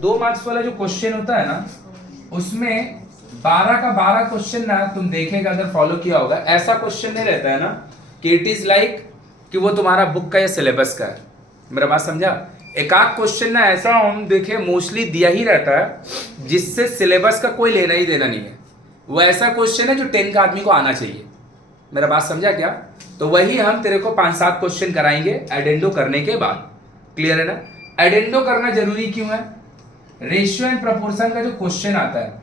2 marks वाला जो question होता है ना, उसमें 12 का 12 क्वेश्चन ना तुम देखेगा, अगर फॉलो किया होगा, ऐसा क्वेश्चन नहीं रहता है ना कि इट इज लाइक कि वो तुम्हारा बुक का या सिलेबस का है। मेरा बात समझा? एक आध क्वेश्चन ना ऐसा हम देखे मोस्टली दिया ही रहता है जिससे सिलेबस का कोई लेना ही देना नहीं है। वो ऐसा क्वेश्चन है जो 10 का आदमी को आना चाहिए। मेरा बात समझा क्या? तो वही हम तेरे को 5-7 क्वेश्चन कराएंगे एडेंडो करने के बाद। क्लियर है ना? एडेंडो करना जरूरी क्यों है? रेशियो एंड प्रोपोर्शन का जो क्वेश्चन आता है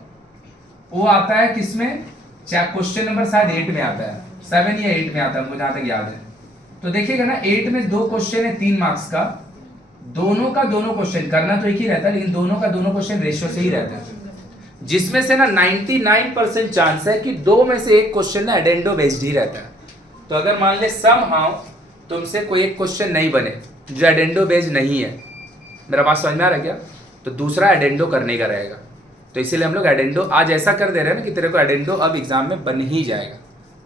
वो आता है किसमें? क्वेश्चन नंबर शायद 8 में आता है, 7 या 8 में आता है, मुझे जहां तक याद है। तो देखिएगा ना, 8 में 2 क्वेश्चन है 3 मार्क्स का, दोनों का दोनों क्वेश्चन करना तो एक ही रहता है, लेकिन दोनों का दोनों क्वेश्चन रेशियो से ही रहता है, जिसमें से ना 99% चांस है कि 2 में से एक क्वेश्चन ना एडेंडो बेस्ड ही रहता है। तो अगर मान ले समहाउ तुमसे कोई एक क्वेश्चन नहीं बने जो एडेंडो बेस्ड नहीं है, मेरा बात समझ में आ रहा है क्या? तो दूसरा एडेंडो करने का रहेगा। तो इसीलिए हम लोग एडेंडो आज ऐसा कर दे रहे हैं ना कि तेरे को एडेंडो अब एग्जाम में बन ही जाएगा,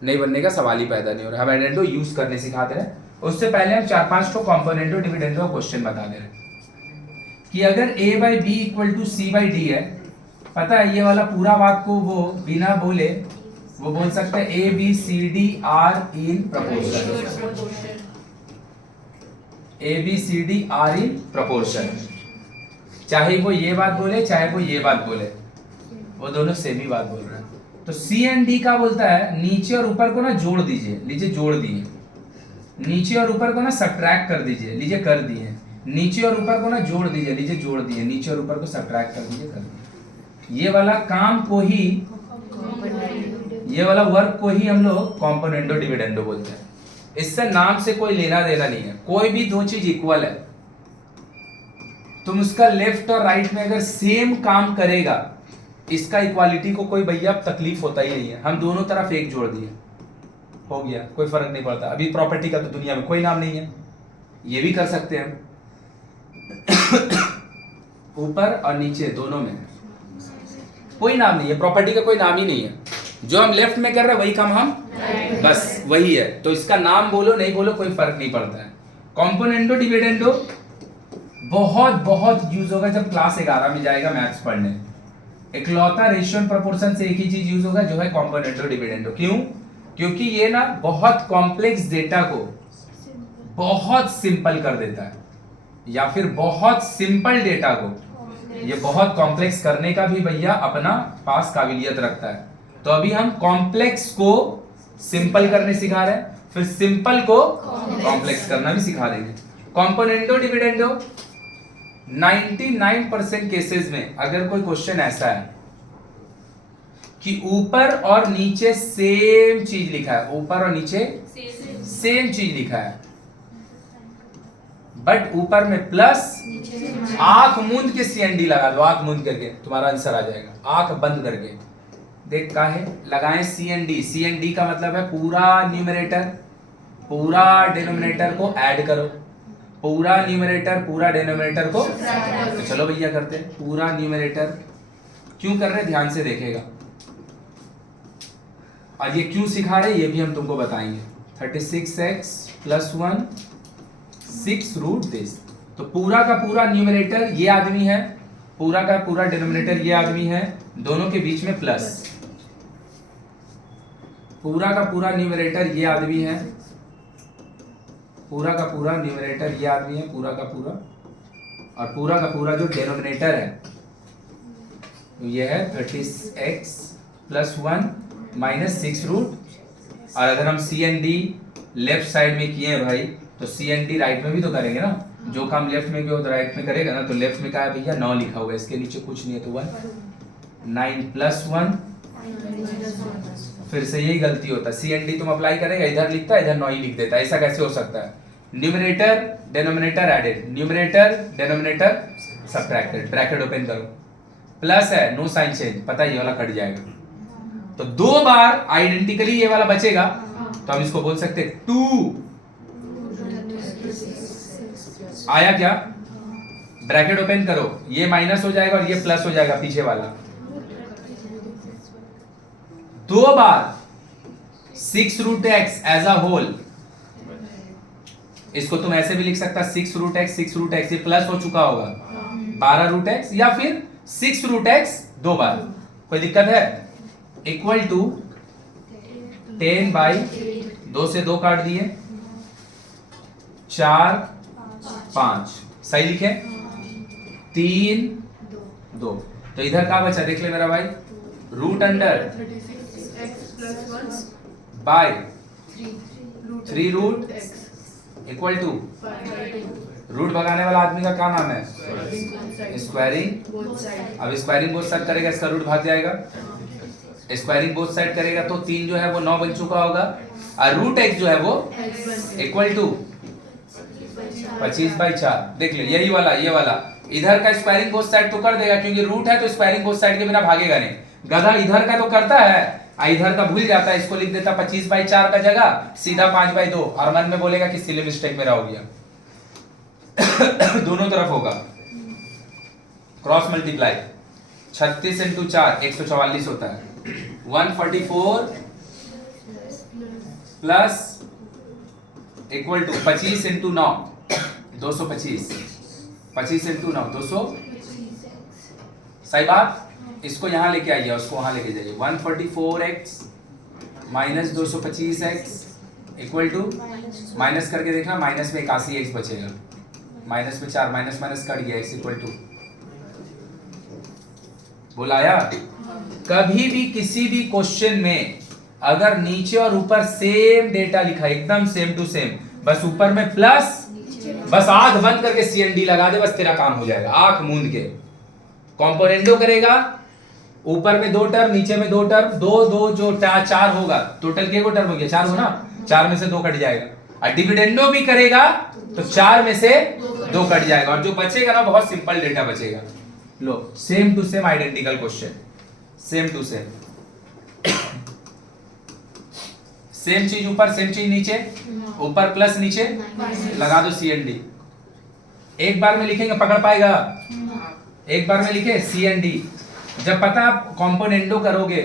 नहीं बनने का सवाल ही पैदा नहीं हो रहा। हम एडेंडो यूज करने सिखा दे रहे हैं। उससे पहले हम 4-5 को कॉम्पोनेंटो डिविडेंडो क्वेश्चन बता दे रहे हैं कि अगर a by B equal to C by D है, पता है ये वाला पूरा बात को वो बिना बोले वो बोल सकते हैं A B C D are in proportion, A B C D are in proportion. चाहे वो ये बात बोले चाहे वो ये बात बोले, वो दोनों सेम ही बात बोल रहे हैं। तो सी एंड डी का बोलता है नीचे और ऊपर को ना जोड़ दीजिए, लीजिए जोड़ दिए, नीचे और ऊपर को ना सब्ट्रैक्ट कर दीजिए, लीजिए कर दिए, नीचे और ऊपर को ना जोड़ दीजिए, लीजिए जोड़ दिए, नीचे और ऊपर को सब्ट्रैक्ट कर दीजिए, कर दिए। ये वाला काम को ही, ये वाला वर्क को ही हम लोग कॉम्पोनेंटो डिविडेंडो बोलते हैं। इससे नाम से कोई लेना देना नहीं है। कोई भी दो चीज इक्वल है, तुम उसका लेफ्ट और राइट में अगर सेम काम करेगा, इसका इक्वालिटी को कोई भैया तकलीफ होता ही नहीं है। हम दोनों तरफ एक जोड़ दिए, हो गया, कोई फर्क नहीं पड़ता। अभी प्रॉपर्टी का तो दुनिया में कोई नाम नहीं है, ये भी कर सकते हैं हम ऊपर और नीचे दोनों में कोई नाम नहीं है, प्रॉपर्टी का कोई नाम ही नहीं है। जो हम लेफ्ट में कर रहे हैं वही काम हम बस वही है। तो इसका नाम बोलो नहीं बोलो कोई फर्क नहीं पड़ता है। कॉम्पोनेंटो डिविडेंडो बहुत बहुत यूज होगा जब क्लास 11 में जाएगा मैथ्स पढ़ने। इकलौता रेशियो एंड प्रोपोर्शन से एक ही चीज यूज होगा जो है कॉम्पोनेंटो डिविडेंडो। क्यों? क्योंकि ये ना बहुत कॉम्प्लेक्स डेटा को बहुत सिंपल कर देता है, या फिर बहुत सिंपल डेटा को ये बहुत कॉम्प्लेक्स करने का भी भैया अपना पास काबिलियत रखता है। तो अभी हम कॉम्प्लेक्स को सिंपल करने सिखा रहे हैं, फिर सिंपल को कॉम्प्लेक्स करना भी सिखा देंगे। कॉम्पोनेंटो डिविडेंडो 99% केसेस में अगर कोई क्वेश्चन ऐसा है कि ऊपर और नीचे सेम चीज लिखा है, ऊपर और नीचे सेम चीज लिखा है, बट ऊपर में प्लस, आंख मूंद के सीएनडी लगा दो, आंख मूंद करके तुम्हारा आंसर आ जाएगा। आंख बंद करके देख का है लगाएं सीएनडी। सीएनडी का मतलब है पूरा न्यूमरेटर पूरा डिनोमिनेटर को ऐड करो, पूरा न्यूमरेटर पूरा डिनोमिनेटर को। तो चलो भैया करते हैं। पूरा न्यूमरेटर क्यों कर रहे हैं ध्यान से देखेगा, और ये क्यों सिखा रहे ये भी हम तुमको बताएंगे। 36x + 1 6 root this. तो पूरा का पूरा न्यूमरेटर ये आदमी है, पूरा का पूरा डिनोमिनेटर ये आदमी है, दोनों के बीच में प्लस। पूरा का पूरा न्यूमरेटर ये आदमी है, पूरा का पूरा न्यूमरेटर ये आदमी है, पूरा का पूरा, और पूरा का पूरा जो डिनोमिनेटर है ये है 36x + 1 - 6 रूट। और अगर हम C and D left side में किए हैं भाई, तो सी एन डी राइट में भी तो करेंगे ना। जो काम लेफ्ट में किया तो राइट में करेगा ना। तो लेफ्ट में क्या है भैया 9 लिखा हुआ है, इसके नीचे कुछ नहीं है, तो 1 9 + 1। फिर से यही गलती होता है, सी एन डी तुम अप्लाई करेगा, इधर लिखता है इधर 9 ही लिख देता है। ऐसा कैसे हो सकता है? Numerator denominator added, numerator denominator subtracted, bracket open करो, प्लस है नो साइन चेंज, पता है ये वाला कट जाएगा। तो 2 बार आइडेंटिकली ये वाला बचेगा, तो हम इसको बोल सकते हैं 2। आया क्या? ब्रैकेट ओपन करो, ये माइनस हो जाएगा और ये प्लस हो जाएगा पीछे वाला। 2 बार 6 root x as a whole, इसको तुम ऐसे भी लिख सकता 6 रूट x, 6 रूट x, ये प्लस हो चुका होगा। 12 रूट एक्स या फिर 6 रूट एक्स 2 बार, कोई दिक्कत है? इक्वल टू 10 बाई 2 से 2 काट दिए 4 5, सही लिखे? 3 2, तो इधर क्या बचा देख ले मेरा भाई, root under by 3 root equal to, root भगाने वाला आदमी का क्या नाम है? स्क्वायरिंग। अब स्क्वायरिंग बोथ साइड करेगा, इसका रूट भाग जाएगा, स्क्वायरिंग बोथ साइड करेगा तो 3 जो है वो 9 बन चुका होगा, और रूट एक्स जो है वो इक्वल टू 25/4। देख ले यही वाला, ये वाला इधर का स्क्वायरिंग बोथ साइड तो कर देगा क्योंकि रूट है तो स्क्वायरिंग बोथ साइड के बिना भागेगा नहीं। गधा इधर का तो करता है, इधर का भूल जाता है, इसको लिख देता 25/4 का जगह सीधा 5/2 और मन में बोलेगा कि सिले मिस्टेक मेरा हो गया। दोनों तरफ होगा क्रॉस मल्टीप्लाई, 36 इंटू 4 144 होता है, 144 plus equal to 25 into 9 225, 25 into 9 200, सही बात। इसको यहां लेके आइए, उसको वहां लेके जाइए, 144x minus 225x equal to, minus करके देखना, माइनस में 81x बचेगा, माइनस में 4 माइनस माइनस कट गया, x इक्वल टू, बुलाया। कभी भी किसी भी क्वेश्चन में अगर नीचे और ऊपर सेम डेटा लिखा है, एकदम सेम टू सेम, बस ऊपर में प्लस, बस आंख बंद करके CND लगा दे, बस तेरा काम हो जाएगा, आंख मूंद के। कॉम्पोनेंटो करेगा, ऊपर में 2 टर्म नीचे में 2 टर्म, 2 2 जो 4 होगा, टोटल के टर्म हो गया 4 हो ना, 4 में से 2 कट जाएगा। और डिविडेंडो भी करेगा तो 4 में से 2 कट जाएगा, और जो बचेगा ना बहुत सिंपल डेटा बचेगा। लो same to same identical question, same to same, same चीज ऊपर सेम चीज नीचे, ऊपर प्लस नीचे लगा दो CND। एक बार में लिखेंगे पकड़ पाएगा? एक बार में लिखे CND। जब पता आप कॉम्पोनेंडो करोगे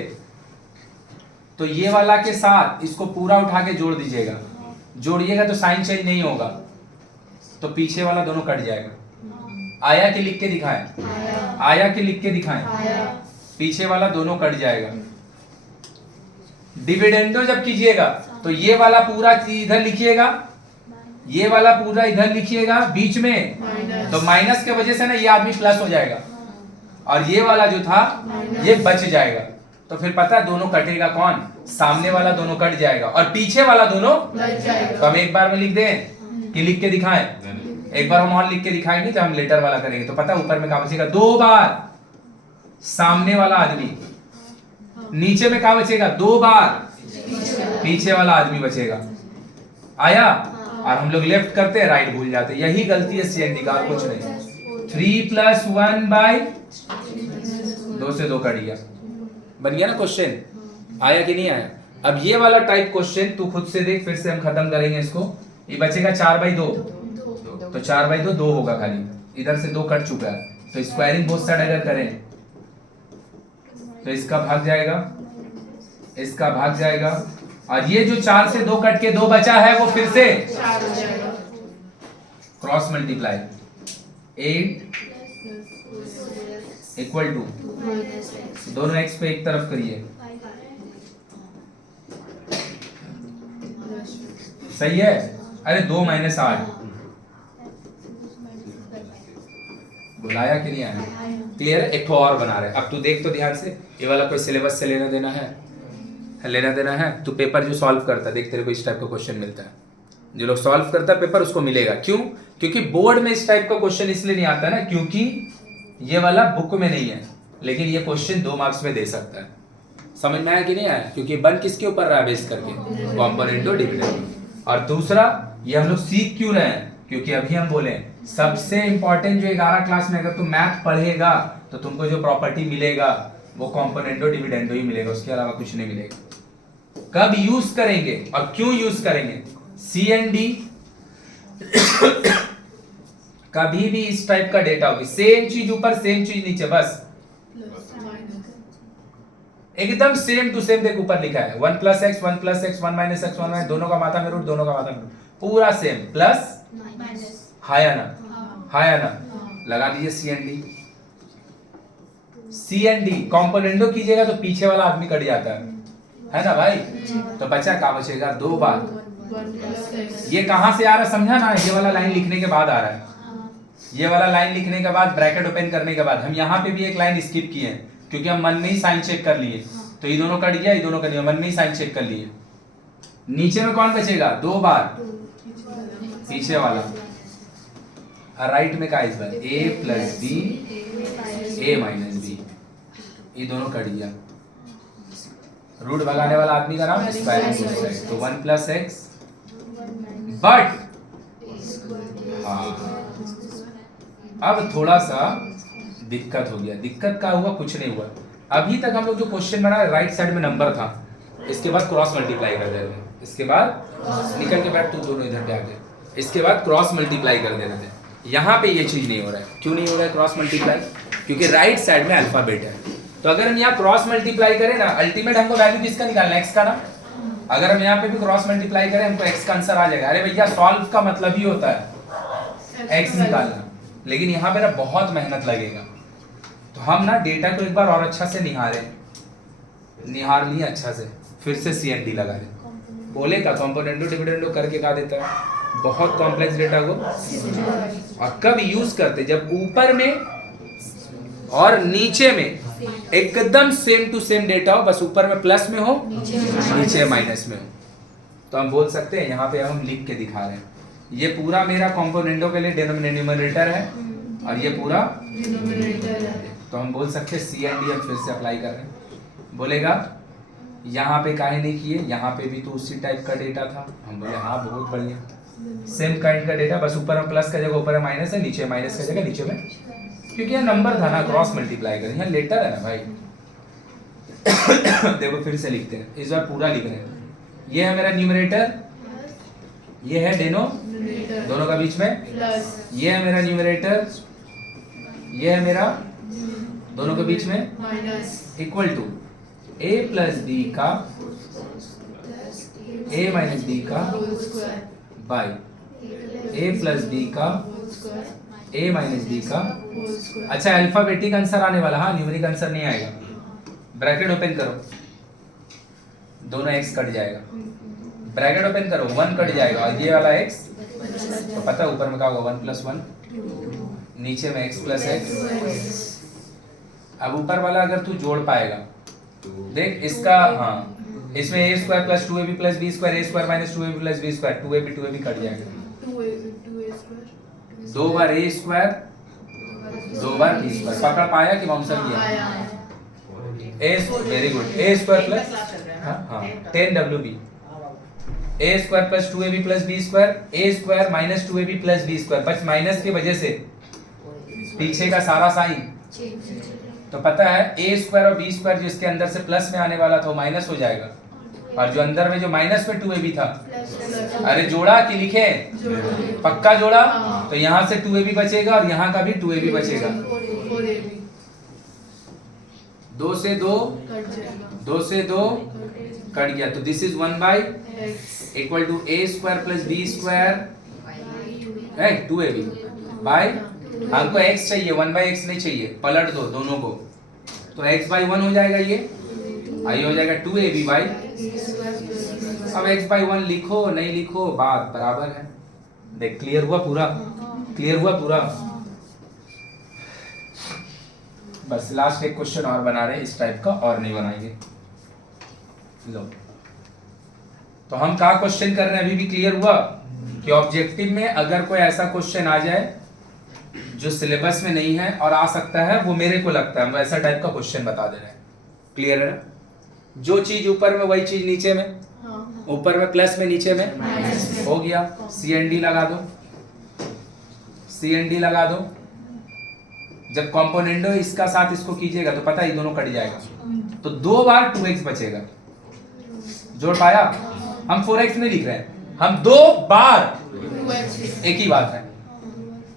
तो ये वाला के साथ इसको पूरा उठा के जोड़ दीजिएगा, जोड़िएगा तो साइन चेंज नहीं होगा, तो पीछे वाला दोनों कट जाएगा। आया कि लिख के दिखाएं? आया कि लिख के दिखाएं? पीछे वाला दोनों कट जाएगा। डिविडेंडो जब कीजिएगा तो ये वाला पूरा इधर लिखिएगा, ये वाला पूरा इधर लिखिएगा, बीच में तो माइनस के वजह से ना ये आदमी प्लस हो जाएगा, और ये वाला जो था ये बच जाएगा। तो फिर पता है दोनों कटेगा कौन? सामने वाला दोनों कट जाएगा और पीछे वाला दोनों बच जाएगा। तो हम एक बार में लिख दें कि लिख के दिखाएं? एक बार हम और लिख के दिखाएंगे जब हम लेटर वाला करेंगे, तो पता ऊपर में क्या बचेगा? 2 बार सामने वाला आदमी, नीचे में क्या बचेगा? 2 बार पीछे वाला आदमी बचेगा। आया? और हम लोग लेफ्ट करते हैं, राइट भूल जाते हैं। यही गलती है CND का, कुछ नहीं। 3 + 1/2 से 2 कट गया, बन गया ना क्वेश्चन? आया कि नहीं आया? अब ये वाला टाइप क्वेश्चन तू खुद से देख, फिर से हम खत्म करेंगे इसको। ये बचेगा 4/2, तो 4/2 2 होगा खाली, इधर से 2 कट चुका है, तो स्क्वायरिंग बोथ साइड अगर करें तो इसका भाग जाएगा, इसका भाग जाएगा, और ये जो 4 से 2 कट के 2 बचा है वो फिर से क्रॉस मल्टीप्लाई, 8 इक्वल टू, दोनों एक्स पे एक तरफ करिए, सही है? अरे 2 - 8 बुलाया कि नहीं आया? क्लियर है? एक और बना रहे। अब तू देख तो ध्यान से, ये वाला कोई सिलेबस से लेना देना है? लेना देना है? तू पेपर जो सॉल्व करता है, देख तेरे को इस टाइप का क्वेश्चन मिलता है, जो लोग सॉल्व करता है पेपर उसको मिलेगा। क्यों? क्योंकि बोर्ड में इस टाइप का क्वेश्चन इसलिए नहीं आता ना क्योंकि ये वाला बुक में नहीं है, लेकिन ये क्वेश्चन 2 मार्क्स में दे सकता है। समझ में आया कि नहीं आया? क्योंकि बन किसके ऊपर रहा बेस करके? कॉम्पोनेंट और डिविडेंड। और दूसरा, ये हम लोग सीख क्यों रहे हैं? क्योंकि अभी हम बोले सबसे इंपॉर्टेंट जो 11 क्लास में अगर तुम मैथ पढ़ेगा तो तुमको जो प्रॉपर्टी मिलेगा वो कॉम्पोनेंटो डिविडेंडो ही मिलेगा, उसके अलावा कुछ नहीं मिलेगा। कब यूज करेंगे और क्यों यूज करेंगे? CND कभी भी इस टाइप का डेटा होगी, सेम चीज ऊपर सेम चीज नीचे, बस एकदम सेम टू सेम। देख ऊपर लिखा है 1 + x 1 + x 1 - x 1 दोनों का माथा में रूट, दोनों का माथा में रूट, पूरा सेम, प्लस हाया ना, हाया ना। लगा दीजिए C and D. C and D componendo कीजिएगा तो पीछे वाला आदमी कट जाता है ना भाई। तो बचा क्या बचेगा, 2 बार। ये कहां से आ रहा है समझा ना, ये वाला लाइन लिखने के बाद आ रहा है। ये वाला लाइन लिखने के बाद ब्रैकेट ओपन करने के बाद हम यहाँ पे भी एक लाइन स्किप किए हैं क्योंकि हम मन में ही साइन चेक कर लिए। तो ये दोनों कट गया, ये दोनों कट गया, मन में ही साइन चेक कर लिए। नीचे में कौन बचेगा, 2 बार पीछे वाला। और राइट में क्या इस बार, a plus B a minus B, ये दोनों कट गया। रूट भगाने वाला आदमी का नाम स्क्वायर रूट है, तो 1 प्लस एक्स। बट हाँ अब थोड़ा सा दिक्कत हो गया। दिक्कत क्या हुआ, कुछ नहीं हुआ। अभी तक हम लोग जो क्वेश्चन बना राइट साइड में नंबर था, इसके बाद क्रॉस मल्टीप्लाई कर दे रहे थे। इसके बाद निकल के बैठ, तू दोनों इधर पे आ गए। इसके बाद क्रॉस मल्टीप्लाई कर दे रहे थे। यहाँ पे ये चीज नहीं हो रहा है। क्यों नहीं हो रहा है क्रॉस मल्टीप्लाई, क्योंकि राइट साइड में अल्फाबेट है। तो अगर हम यहाँ क्रॉस मल्टीप्लाई करें ना, अल्टीमेट हमको वैल्यू किसका निकालना है, एक्स का ना। अगर हम यहाँ पे भी क्रॉस मल्टीप्लाई करें हमको एक्स का आंसर आ जाएगा। अरे भैया सॉल्व का मतलब ही होता है एक्स निकालना, लेकिन यहाँ पे ना बहुत मेहनत लगेगा। तो हम ना डेटा को एक बार और अच्छा से निहार लिए अच्छा से, फिर से सी एन डी लगा दें। बोलेगा कॉम्पोनेंडो डिविडेंडो करके क्या देता है, बहुत कॉम्प्लेक्स डेटा को। और कब यूज करते, जब ऊपर में और नीचे में एकदम सेम टू सेम डेटा हो, बस ऊपर में प्लस में हो, नीचे माइनस में हो। तो हम बोल सकते हैं, यहाँ पे हम लिख के दिखा रहे हैं, ये पूरा मेरा कॉम्पोनेंडो के लिए न्यूमरेटर है और ये पूरा डिनोमिनेटर है। तो हम बोल सकते हैं सी एंड डी हम फिर से अप्लाई कर रहे हैं। बोलेगा यहाँ पे काहे नहीं किए, यहाँ पे भी तो उसी टाइप का डेटा था। हम बोले हाँ बहुत बढ़िया, सेम काइंड का डेटा, बस ऊपर में प्लस का जगह ऊपर में माइनस है, नीचे माइनस का जगह नीचे में, क्योंकि यह नंबर था ना, क्रॉस मल्टीप्लाई करें, यहाँ लेटर है ना भाई। देखो फिर से लिखते हैं, इस बार पूरा लिख रहे हैं। ये है मेरा न्यूमरेटर, ये है डेनो, दोनों का बीच में प्लस। ये है मेरा न्यूमरेटर, ये है मेरा दोनों के बीच में minus, equal to a plus B का a माइनस बी का बाई a प्लस बी का a माइनस बी का। अच्छा अल्फाबेटिक आंसर आने वाला, हाँ न्यूमेरिक आंसर नहीं आएगा। ब्रैकेट ओपन करो, दोनों x कट जाएगा। ब्रैकेट ओपन करो, 1 कट जाएगा और ये वाला x, तो पता है ऊपर में क्या होगा, 1 प्लस 1, नीचे में x प्लस x। अब ऊपर वाला अगर तू जोड़ पाएगा, देख इसका, हाँ इसमें a square plus 2ab plus b square, a square minus 2ab plus b square, 2ab cut जाएगा। 2 बार a square 2 bar b square, पकड़ पाया कि बाउंसर किया? a, very good, a square plus हाँ 10wb, a square plus 2ab plus b square, a square minus 2ab plus b square. बस minus की वजह से पीछे का सारा साइन, तो पता है a स्क्वायर और b स्क्वायर जो इसके अंदर से प्लस में आने वाला था वो माइनस हो जाएगा, और जो अंदर में जो माइनस में 2ab था, अरे जोड़ा कि लिखे, पक्का जोड़ा, तो यहाँ से 2ab बचेगा और यहाँ का भी 2ab बचेगा। 2 से 2 कट गया, तो this is 1 by equal to a square plus b square 2ab by, हमको x चाहिए, 1 बाई एक्स नहीं चाहिए, पलट दो दोनों को, तो x बाई 1 हो जाएगा, ये आई हो जाएगा 2ab बाई। अब x बाई 1 लिखो नहीं लिखो बात बराबर है। देख क्लियर हुआ पूरा, क्लियर हुआ पूरा। बस लास्ट एक क्वेश्चन और बना रहे हैं इस टाइप का, और नहीं बनाएंगे। लो तो हम क्या क्वेश्चन कर रहे हैं, अभी भी क्लियर हुआ कि ऑब्जेक्टिव में अगर कोई ऐसा क्वेश्चन आ जाए जो सिलेबस में नहीं है और आ सकता है, वो मेरे को लगता है हम वैसा टाइप का क्वेश्चन बता दे रहे हैं। क्लियर है ना, जो चीज ऊपर में वही चीज नीचे में, ऊपर में प्लस में नीचे में हो गया। सी एन डी लगा दो, सी एन डी लगा दो। जब कॉम्पोनेंडो इसका साथ इसको कीजिएगा तो पता है दोनों कट जाएगा, तो 2 बार 2x बचेगा। जोड़ पाया, हम 4x नहीं लिख रहे हैं, हम 2 बार, एक ही बात है।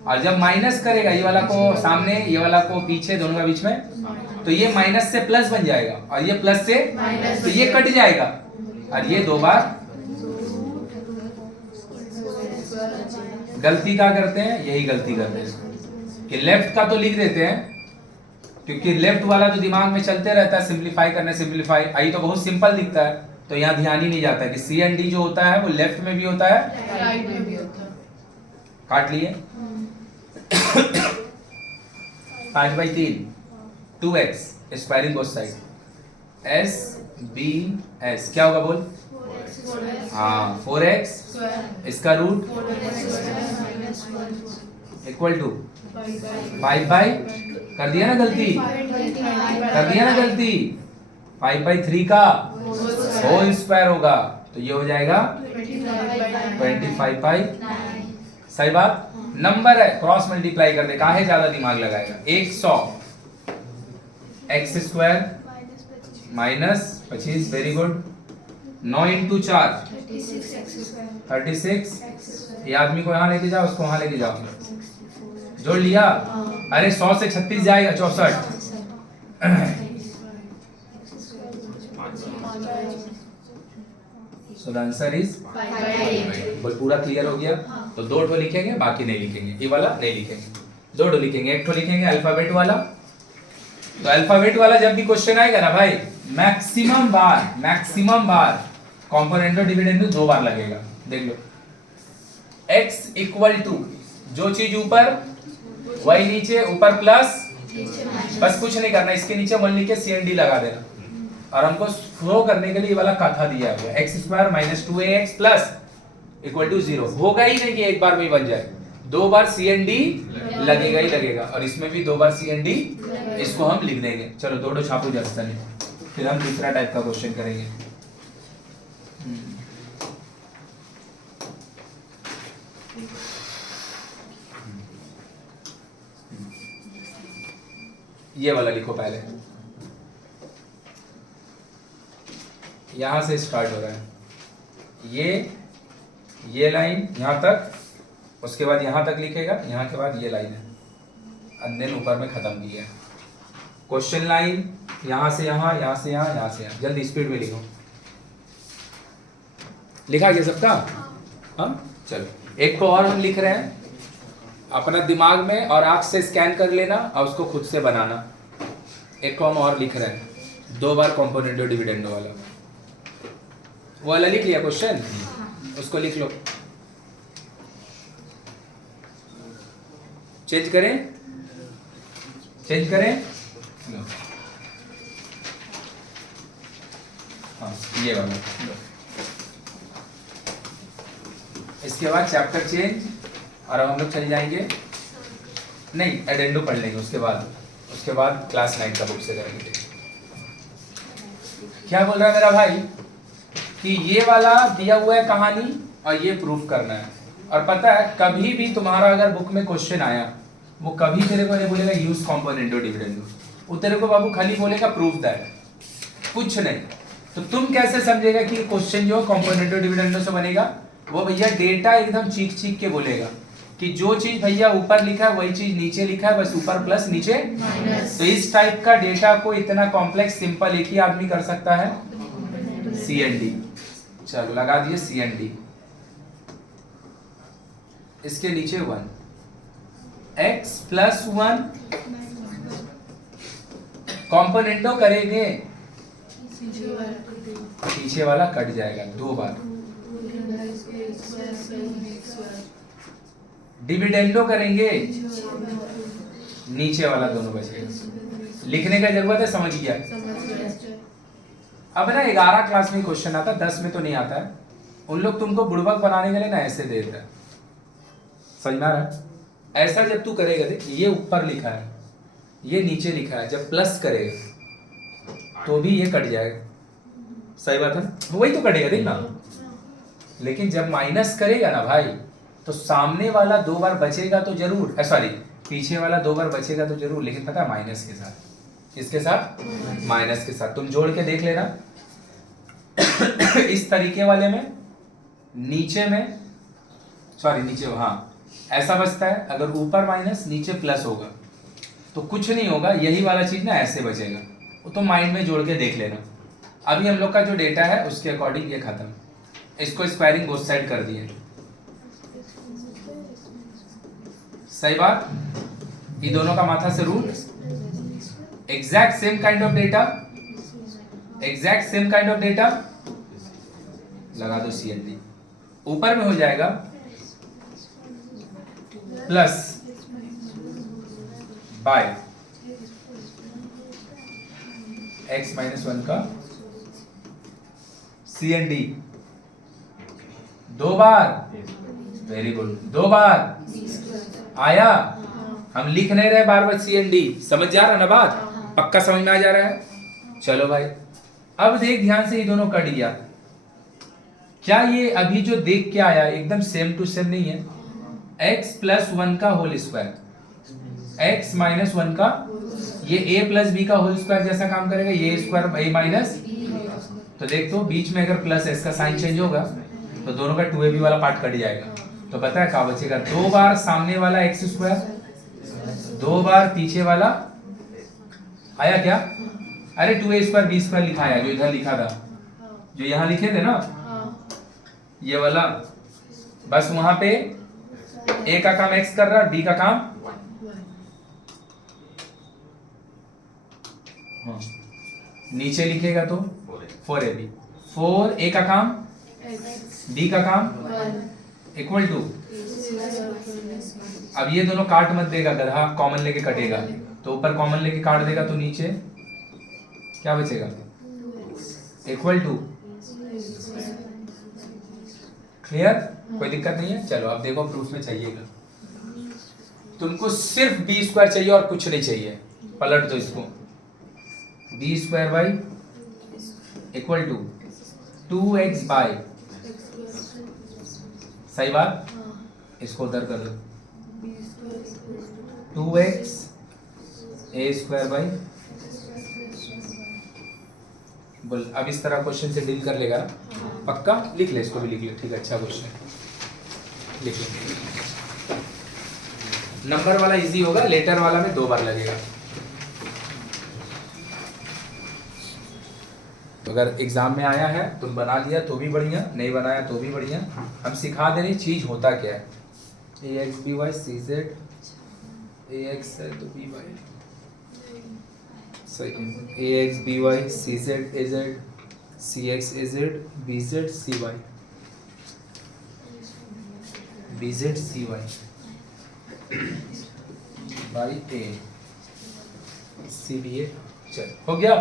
और जब माइनस करेगा ये वाला को सामने ये वाला को पीछे, दोनों का बीच में, तो ये माइनस से प्लस बन जाएगा और ये प्लस से, तो ये कट जाएगा और ये 2 बार। गलती क्या करते हैं, यही गलती करते हैं कि लेफ्ट का तो लिख देते हैं, क्योंकि लेफ्ट वाला तो दिमाग में चलते रहता है, सिंप्लीफाई करने सिंप्लीफाई, आई तो बहुत सिंपल दिखता है, तो यहाँ ध्यान ही नहीं जाता है कि सी एंड डी जो होता है वो लेफ्ट में भी होता है राइट में भी होता है। काट लिए 5/3 2x squaring both side s b s क्या होगा बोल? हाँ 4x इसका रूट इक्वल टू 5/, कर दिया ना गलती, कर दिया ना गलती, 5/3 का होल स्क्वायर होगा, तो ये हो जाएगा 25/9। सही बात, नंबर है क्रॉस मल्टीप्लाई कर दे, काहे ज्यादा दिमाग लगाएगा। 100 x² minus 25, very good, 9 into 4 36, ये आदमी को यहाँ लेके जाओ, उसको वहां लेके जाओ, जोड़ लिया। अरे 100 से 36 जाएगा 64, सो द आंसर इज बोल। पूरा क्लियर हो गया? तो 2 ठो लिखेंगे, बाकी नहीं लिखेंगे, ये वाला नहीं लिखेंगे, 2 ठो लिखेंगे, एक ठो लिखेंगे अल्फाबेट वाला। तो अल्फाबेट वाला जब भी क्वेश्चन आएगा ना भाई, मैक्सिमम बार कॉम्पोनेंटो डिविडेंडो 2 बार लगेगा। देख लो, x इक्वल टू जो चीज ऊपर वही नीचे, ऊपर प्लस, बस कुछ नहीं करना, इसके नीचे 1 लिख के सी एंड डी लगा देना, और हमको शो करने के लिए ये वाला कथा दिया हुआ है, x² minus 2ax plus equal to 0। होगा ही नहीं कि एक बार में ही बन जाए, 2 बार सी एंड डी लगेगा ही लगेगा, और इसमें भी 2 बार सी एंड डी, इसको हम लिख देंगे। चलो 2 छापो जल्दी, फिर हम दूसरा टाइप का क्वेश्चन करेंगे। ये वाला लिखो पहले, यहां से स्टार्ट हो रहा है, ये लाइन यहां तक, उसके बाद यहां तक लिखेगा, यहां के बाद ये लाइन है, अंदर ऊपर में खत्म किया। क्वेश्चन लाइन यहां से यहां, यहां से यहां, यहां से यहां, जल्दी स्पीड में लिखो। लिखा गया सबका? हाँ चलो, एक को और हम लिख रहे हैं, अपना दिमाग में और आंख से स्कैन कर लेना और उसको खुद से बनाना। एक को हम और लिख रहे हैं, 2 बार कॉम्पोनेंटो डिविडेंडो वाला, वो वाला लिख लिया क्वेश्चन, उसको लिख लो। चेंज करें हाँ ये वाला। इसके बाद चैप्टर चेंज, और अब हम लोग चले जाएंगे, नहीं एडेंडो पढ़ लेंगे, उसके बाद क्लास 9 का बुक से करेंगे। क्या बोल रहा है मेरा भाई कि ये वाला दिया हुआ है कहानी, और ये प्रूफ करना है। और पता है कभी भी तुम्हारा अगर बुक में क्वेश्चन आया, वो कभी तेरे को नहीं बोलेगा यूज कॉम्पोनेंटो डिविडेंडो, वो तेरे को बाबू खाली बोलेगा प्रूफ दैट, कुछ नहीं। तो तुम कैसे समझेगा कि क्वेश्चन जो कॉम्पोनेंटो डिविडेंडो से बनेगा? वो भैया डेटा एकदम चीख के बोलेगा कि जो चीज भैया ऊपर लिखा है वही चीज नीचे लिखा है, बस ऊपर प्लस नीचे माइनस। तो इस टाइप का डेटा को इतना कॉम्प्लेक्स सिंपल एक ही आदमी कर सकता है, सी एंड डी। चलो लगा दिए सी एंड डी, इसके नीचे 1 x प्लस 1 कॉम्पोनेंटो करेंगे, पीछे वाला कट जाएगा 2 बार, डिविडेंडो करेंगे, नीचे वाला दोनों बचेगा। लिखने का जरूरत है, समझ गया? अब ना 11 क्लास में क्वेश्चन आता है, 10 में तो नहीं आता है। उन लोग तुमको बुड़बक बनाने के लिए ना ऐसे दे देता है, समझ में आ रहा है? ऐसा जब तू करेगा, देख ये ऊपर लिखा है, ये नीचे लिखा है, जब प्लस करेगा तो भी ये कट जाएगा, सही बात है? वही तो कटेगा, देख ना। लेकिन जब माइनस करेगा ना भाई, तो सामने वाला 2 बार बचेगा तो जरूर, सॉरी पीछे वाला 2 बार बचेगा तो जरूर, लेकिन पता है माइनस के साथ। इसके साथ माइनस के साथ तुम जोड़ के देख लेना। इस तरीके वाले में नीचे में, सॉरी नीचे, हाँ ऐसा बचता है, अगर ऊपर माइनस नीचे प्लस होगा तो कुछ नहीं होगा, यही वाला चीज ना ऐसे बचेगा, वो तो माइंड में जोड़ के देख लेना। अभी हम लोग का जो डेटा है उसके अकॉर्डिंग ये खत्म, इसको स्क्वायरिंग बोथ साइड कर दिए, सही बात। ये दोनों का माथा से root, exact same kind of data, exact same kind of data लगा दो CND, ऊपर में हो जाएगा प्लस बाय x माइनस 1 का CND, दो बार, वेरी गुड, दो बार आया। हम लिख नहीं रहे बार बार CND, समझ जा रहा ना बात, पक्का समझ में आ जा रहा है। चलो भाई अब देख ध्यान से, ये दोनों कट गया। क्या ये अभी जो देख के आया एकदम सेम टू सेम नहीं है? x प्लस 1 का होल स्क्वायर, x माइनस 1 का, ये a प्लस b का होल स्क्वायर जैसा काम करेगा, ये स्क्वायर a माइनस, तो देख तो बीच में अगर प्लस s का साइन चेंज होगा तो दोनों का 2ab वाला पार्ट कट जाएगा। तो पता है क्या बचेगा? दो बार सामने वाला x स्क्वायर, दो बार पीछे वाला, आया क्या? अरे 2a स्क्वायर b स्क्वायर लिखा है, जो इधर लिखा था, जो यहाँ लिखे थे ना, ये वाला, बस वहां पे a का काम x कर रहा है, b का काम, नीचे लिखेगा तो 4ab, 4a का काम, b का काम इक्वल टू, अब ये दोनों काट मत देगा गधा, कॉमन लेके कटेगा, तो ऊपर कॉमन लेके काट देगा तो नीचे क्या बचेगा? Equal to, clear? कोई दिक्कत नहीं है। चलो अब देखो प्रूफ में चाहिएगा, तुमको सिर्फ b स्क्वायर चाहिए और कुछ नहीं चाहिए, पलट दो इसको, b square by equal to 2x by, सही बात, इसको उधर कर लो, 2x a स्क्वायर बाई, बोल अब इस तरह क्वेश्चन से डील कर लेगा पक्का? लिख ले, इसको भी लिख ले, ठीक है, अच्छा क्वेश्चन लिख ले। नंबर वाला इजी होगा, लेटर वाला में दो बार लगेगा। तो अगर एग्जाम में आया है तुम बना लिया तो भी बढ़िया, नहीं बनाया तो भी बढ़िया, हम सिखा दे रहे चीज होता क्या है। ax by cz, ax है तो by, सही, ax by cz az, cx az, bz cy, bz cy by a cba, चल हो गया।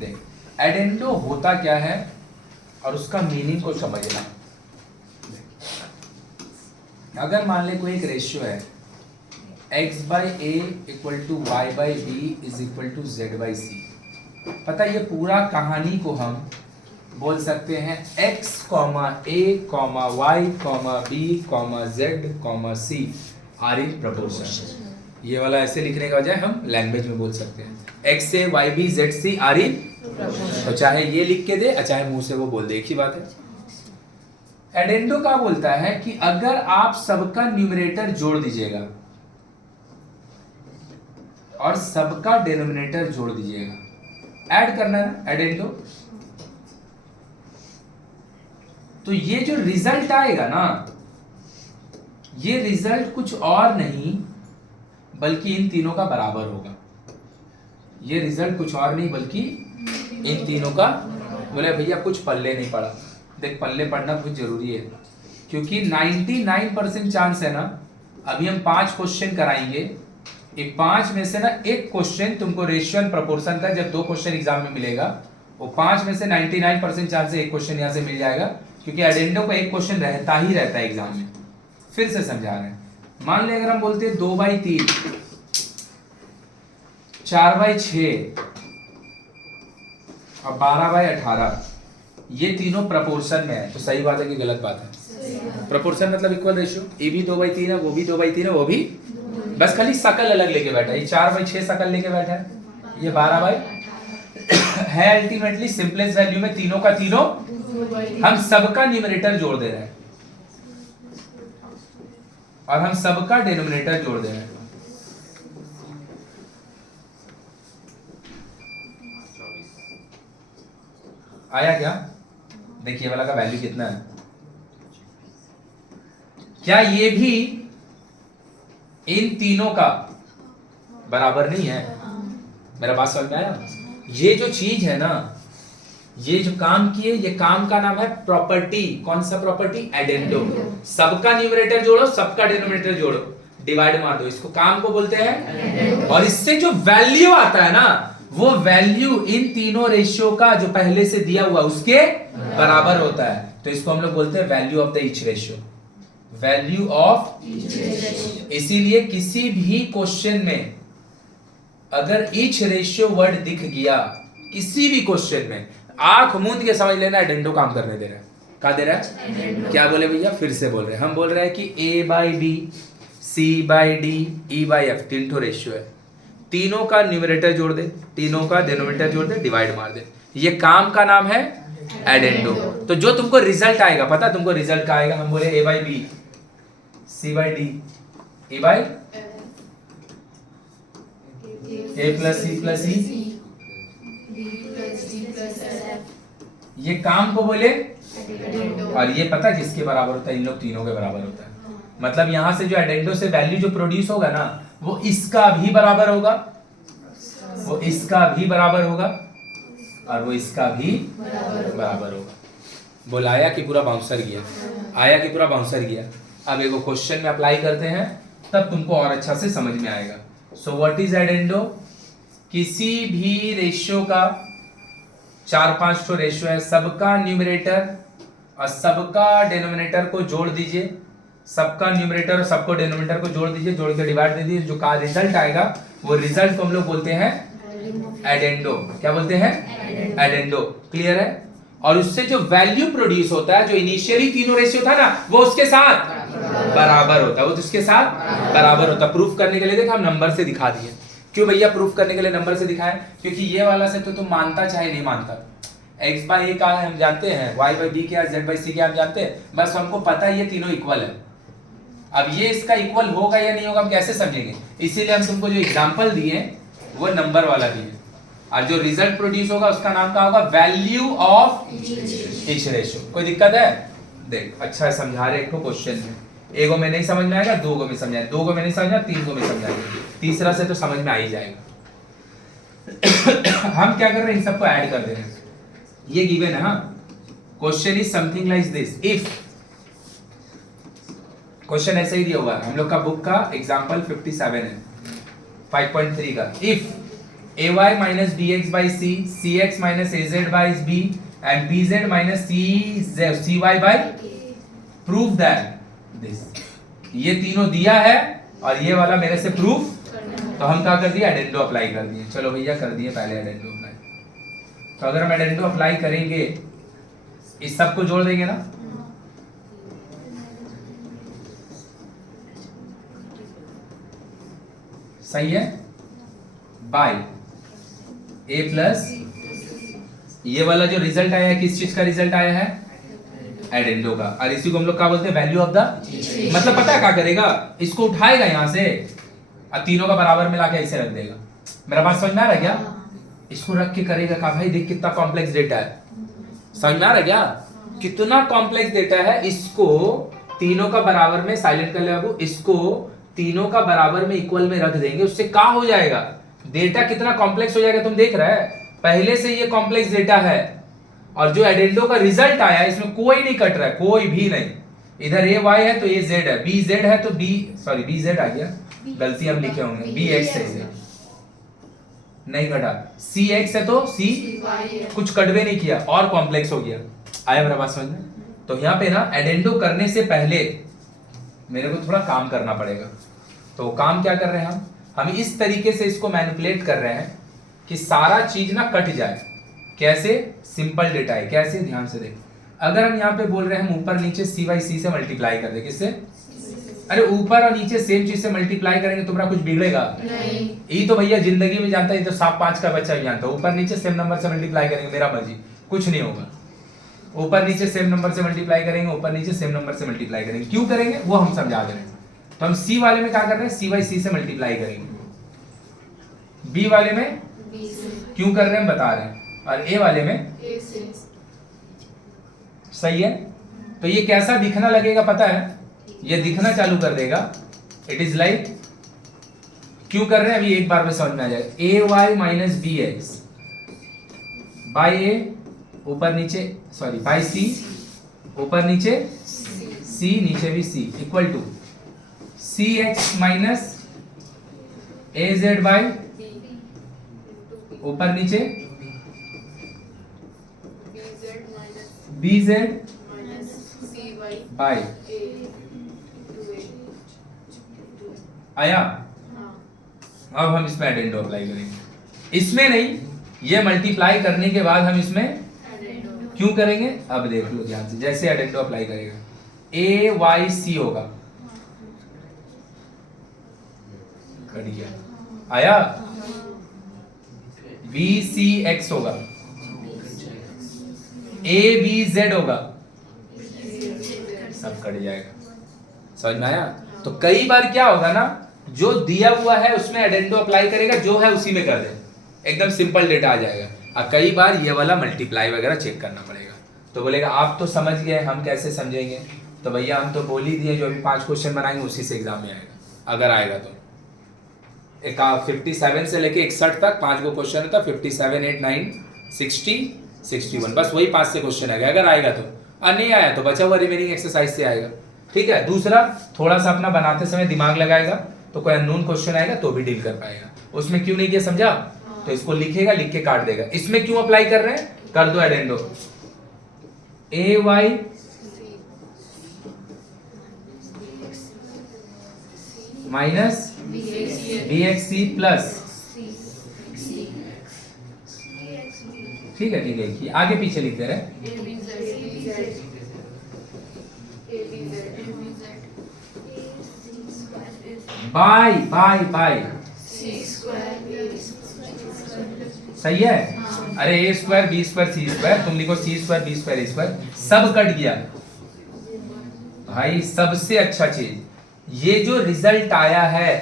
देख एडेंडो होता क्या है और उसका मीनिंग को समझना। अगर मान ले कोई एक रेशियो है x by A equal to Y by B is equal to Z by C, पता ये पूरा कहानी को हम बोल सकते हैं x comma A comma Y comma B comma Z comma C are in proportion. ये वाला ऐसे लिखने का बजाय हम लैंग्वेज में बोल सकते हैं x A Y B Z C are in, तो चाहे ये लिख के दे चाहे मुंह से वो बोल दे, एक ही बात है। एडेंडो क्या बोलता है कि अगर आप सबका न्यूमरेटर जोड़ दीजिएगा और सबका डिनोमिनेटर जोड़ दीजिएगा, ऐड करना है ना एडेंडो, तो ये जो रिजल्ट आएगा ना, ये रिजल्ट कुछ और नहीं बल्कि इन तीनों का बराबर होगा। ये रिजल्ट कुछ और नहीं बल्कि इन तीनों का। बोले भैया कुछ पल्ले नहीं पड़ा, देख पल्ले पढ़ना बहुत जरूरी है, क्योंकि 99% चांस है ना, अभी हम 5 क्वेश्चन कराएंगे, ये 5 में से ना एक क्वेश्चन तुमको रेशियो एंड प्रोपोर्शन का, जब 2 क्वेश्चन एग्जाम में मिलेगा, वो 5 में से 99% चांस है एक क्वेश्चन यहाँ से मिल जाएगा, क्योंकि एडेंडो का एक क्वेश्चन रहता ही रहता है एग्जाम में। फिर से समझा रहे हैं, मान ले अगर हम बोलते हैं 2/3, 4/6 और 12/18, ये तीनों प्रोपोर्शन में है, तो सही बात है कि गलत बात है? प्रोपोर्शन मतलब इक्वल रेशियो, ये भी 2/3 है, वो भी 2/3 है, वो भी, बस खाली शकल अलग लेके बैठा है। ये 4/6 शकल लेके बैठा है, ये 12 है अल्टीमेटली सिंपलेस्ट वैल्यू में तीनों का तीनों, हम सबका न्यूमरेटर जोड़ दे रहे हैं और हम सबका डिनोमिनेटर जोड़ दे रहे हैं। आया क्या? देखिए वाला का वैल्यू कितना है। क्या ये भी इन तीनों का बराबर नहीं है। मेरा बात समझ में आया? ये जो चीज है ना, ये जो काम की है, ये काम का नाम है प्रॉपर्टी। कौन सा प्रॉपर्टी? एडेंडो। सबका न्यूमरेटर जोड़ो, सबका डिनोमिनेटर जोड़ो, डिवाइड मार दो, इसको काम को बोलते हैं। और इससे जो वैल्यू आता है ना, वो वैल्यू इन तीनों रेशियो का जो पहले से दिया हुआ उसके बराबर होता है। तो इसको हम लोग बोलते हैं value of the each ratio, value of. इसीलिए किसी भी क्वेश्चन में अगर ईच रेशियो वर्ड दिख गया, किसी भी क्वेश्चन में, आंख मूंद के समझ लेना एडेंडो काम करने दे रहा है। क्या दे रहा है? क्या बोले भैया? फिर से बोल रहे हैं। हम बोल रहे हैं कि A by D, C by D, E by F, तीन ठो रेशियो है, तीनों का न्यूमरेटर जोड़ दे, तीनों का डिनोमिनेटर जोड़ दे, डिवाइड मार दे। ये काम का नाम है एडेंडो। तो जो तुमको रिजल्ट आएगा, पता तुमको रिजल्ट का आएगा? हम बोले A by B, C by D, E by A plus C plus E, ये काम को बोले। और ये पता किसके बराबर होता है? इन लोग तीनों के बराबर होता है। मतलब यहां से जो एडेंडो से वैल्यू जो प्रोड्यूस होगा ना, वो इसका भी बराबर होगा, वो इसका भी बराबर होगा, और वो इसका भी बराबर होगा। बोला आया कि पूरा बाउंसर गया? आया कि पूरा बाउंसर गया? अब एगो क्वेश्चन में अप्लाई करते हैं, तब तुमको और अच्छा से समझ में आएगा। So what is addendo? किसी भी रेशियो का 4-5 ठो रेशियो है, सबका न्यूमरेटर और सबका डिनोमिनेटर को जोड़ दीजिए, सबका न्यूमरेटर और सबको डिनोमिनेटर को जोड़ दीजिए, जोड़ के डिवाइड दे दीजिए, जो का रिजल्ट आएगा वो रिजल्ट को हम लोग बोलते हैं एडेंडो। क्या बोलते हैं? एडेंडो। क्लियर है? और उससे जो वैल्यू प्रोड्यूस होता है, जो इनिशियली तीनों रेशियो था ना, वो उसके साथ बराबर होता है, वो उसके साथ बराबर होता है। प्रूफ करने के लिए देखा हम नंबर से दिखा दिए। क्यों भैया प्रूफ करने के लिए नंबर से दिखाएं? क्योंकि ये वाला से तो तुम मानता चाहे नहीं मानता, x बाई ए का हम जानते हैं, y बाई बी क्या, z बाई सी क्या हम जानते हैं, बस हमको पता है ये तीनों इक्वल है। अब ये इसका इक्वल होगा या नहीं होगा हम कैसे समझेंगे? इसीलिए हम तुमको जो एग्जांपल दिए वो नंबर वाला दिए, और जो रिजल्ट प्रोड्यूस होगा उसका नाम क्या होगा? Value of each ratio. कोई दिक्कत है? देख अच्छा समझा रहे को क्वेश्चन में, एगो में नहीं समझ में आएगा, दो गो में समझ आएगा, दो गो में नहीं समझ आएगा, तीन गो में समझ आएगा, तीसरा से तो समझ में आ ही जाएगा। हम क्या कर रहे हैं? इन सबको ऐड कर दे रहे हैं। ये गिवन है। हाँ, question is something like this. If question ऐसे ही दिया हुआ है, हम लोग का बुक का एग्जांपल 57 है 5.3 का। If ay minus bx by c, cx minus az by b and bz minus cy by, prove that this। ये तीनों दिया है और ये वाला मेरे से प्रूफ, तो हम क्या कर दिया? एडेंडो अप्लाई कर दिए। चलो भैया कर दिए पहले एडेंडो अप्लाई। तो अगर हम एडेंडो अप्लाई करेंगे, इस सब को जोड़ देंगे ना, सही है, बाय ए प्लस, ये वाला जो रिजल्ट आया है किस चीज का रिजल्ट आया है? एडेंडो का। और इसी को हम लोग क्या बोलते हैं? Value of the. मतलब पता है क्या करेगा? इसको उठाएगा यहां से और तीनों का बराबर मिला के ऐसे रख देगा। मेरा बात समझ में आ रहा है क्या? इसको रख के करेगा का भाई देख कितना कॉम्प्लेक्स डेटा है। समझ में आ रहा है क्या? कितना कॉम्प्लेक्स डेटा है। इसको तीनों का बराबर में साइलेंट कर ले बाबू, इसको तीनों का बराबर में इक्वल में रख देंगे, उससे क्या हो जाएगा? डेटा कितना कॉम्प्लेक्स हो जाएगा तुम देख रहे हैं। पहले से ये कॉम्प्लेक्स डेटा है और जो एडेंडो का रिजल्ट आया है इसमें कोई नहीं कट रहा है, कोई भी नहीं। इधर ए वाई है तो ये जेड है, बी जेड है तो बी, सॉरी बी जेड आ गया, गलती हम लिखे होंगे, बी एक्स है, नहीं कटा, सी एक्स है तो सी, कुछ कटवे नहीं किया और कॉम्प्लेक्स हो गया। आया मेरा बात समझ में? तो यहाँ पे ना एडेंडो करने से पहले मेरे को थोड़ा काम करना पड़ेगा। तो काम क्या कर रहे हैं हम इस तरीके से इसको मैनिपुलेट कर रहे हैं कि सारा चीज ना कट जाए। कैसे? सिंपल डेटा है। कैसे? ध्यान से देख। अगर हम यहाँ पे बोल रहे हैं हम ऊपर नीचे सी बाई सी से मल्टीप्लाई कर दे, किससे? अरे ऊपर और नीचे सेम चीज से मल्टीप्लाई करेंगे तुम्हारा कुछ बिगड़ेगा नहीं। ये तो भैया जिंदगी में जानता है, तो 7-5 का बच्चा भी जानता है। ऊपर नीचे सेम नंबर से मल्टीप्लाई करेंगे, मेरा मर्जी, कुछ नहीं होगा। ऊपर नीचे सेम नंबर से मल्टीप्लाई करेंगे, ऊपर नीचे सेम नंबर से मल्टीप्लाई करेंगे। क्यों करेंगे वो हम समझा दे रहे हैं। तो हम सी वाले में क्या कर रहे हैं? सी बाई सी से मल्टीप्लाई करेंगे, बी वाले में क्यों कर रहे हैं बता रहे हैं, और ए वाले में ए से। सही है। तो ये कैसा दिखना लगेगा पता है? ये दिखना चालू कर देगा, इट इज लाइक क्यों कर रहे हैं अभी एक बार में समझ में आ जाएगा। A Y minus B X by A ऊपर नीचे, सॉरी बाई सी ऊपर नीचे सी नीचे भी C equal to C X minus A Z by ऊपर नीचे बी जेड बाई आया। अब हम इसमें एडेंडो अप्लाई करेंगे, इसमें नहीं, ये मल्टीप्लाई करने के बाद हम इसमें क्यों करेंगे अब देख लो ध्यान से। जैसे एडेंडो अप्लाई करेगा ए वाई सी होगा, कर दिया आया, बी सी एक्स होगा, ए बी जेड होगा, सब कट जाएगा। समझ में आया। तो कई बार क्या होगा ना, जो दिया हुआ है उसमें एडेंडो अप्लाई करेगा, जो है उसी में कर दे, एकदम सिंपल डेटा आ जाएगा। और कई बार ये वाला मल्टीप्लाई वगैरह चेक करना पड़ेगा। तो बोलेगा आप तो समझ गए, हम कैसे समझेंगे। तो भैया हम तो बोल ही दिए, जो अभी 5 क्वेश्चन बनाएंगे उसी से एग्जाम में आएगा, अगर आएगा तो। 57 से लेके 61 तक 5 को क्वेश्चन होता, 57, 8, 9, 60, 61, बस वही 5 से क्वेश्चन आएगा अगर आएगा तो। और नहीं आया तो बचा हुआ रिमेनिंग एक्सरसाइज से आएगा। ठीक है। दूसरा, थोड़ा सा अपना बनाते समय दिमाग लगाएगा, तो कोई अननोन क्वेश्चन आएगा तो भी डील कर पाएगा। उसमें क्यों नहीं किया समझा, तो इसको लिखेगा, लिख के काट देगा। इसमें क्यों अप्लाई कर रहे हैं, कर दो addendo. A Y minus B X C plus, ठीक है ठीक है, आगे पीछे लिखते रहे। बाई बाई बाई सही है। अरे ए स्क्वायर बी स्क्वायर सी स्क्वायर, तुम लिखो सी स्क्वायर बी स्क्वायर ए स्क्वायर, सब कट गया भाई। सबसे अच्छा चीज, ये जो रिजल्ट आया है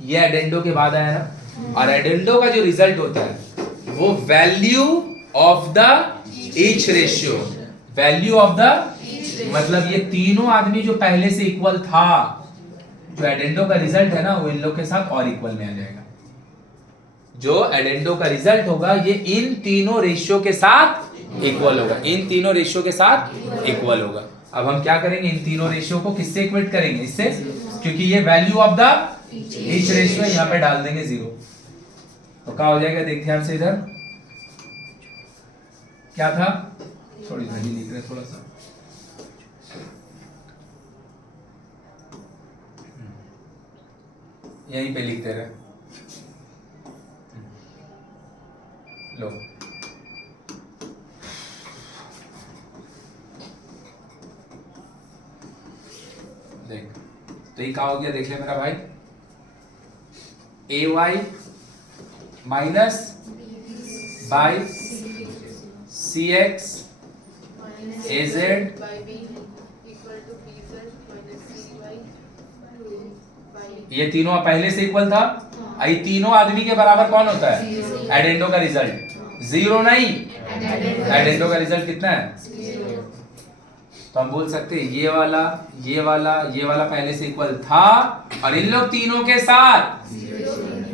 ये एडेंडो के बाद आया ना, और एडेंडो का जो रिजल्ट होता है वो value of the each ratio, value of the, मतलब ये तीनों आदमी जो पहले से इक्वल था, जो एडेंडो का रिजल्ट है ना वो इन लोग के साथ और इक्वल में आ जाएगा। जो एडेंडो का रिजल्ट होगा ये इन तीनों रेशियो के साथ इक्वल होगा, इन तीनों रेशियो के साथ इक्वल होगा। अब हम क्या करेंगे, इन तीनों रेशियो को किससे इक्वेट करेंगे, इससे, क्योंकि ये value of the each ratio यहाँ पे डाल देंगे 0, तो क्या हो जाएगा, देख ध्यान से इधर क्या था, थोड़ी घड़ी लिख रहे थोड़ा सा, यहीं पे लिखते रहे, लो देख, तो ये क्या हो गया, देख ले मेरा भाई, A Y minus by C X A Z ये तीनों पहले से इक्वल था। ये तीनों आदमी के बराबर कौन होता है, एडेंडो का रिजल्ट 0 नहीं, एडेंडो का रिजल्ट कितना है, तो हम बोल सकते हैं ये वाला ये वाला ये वाला पहले से इक्वल था, और इन लोग तीनों के साथ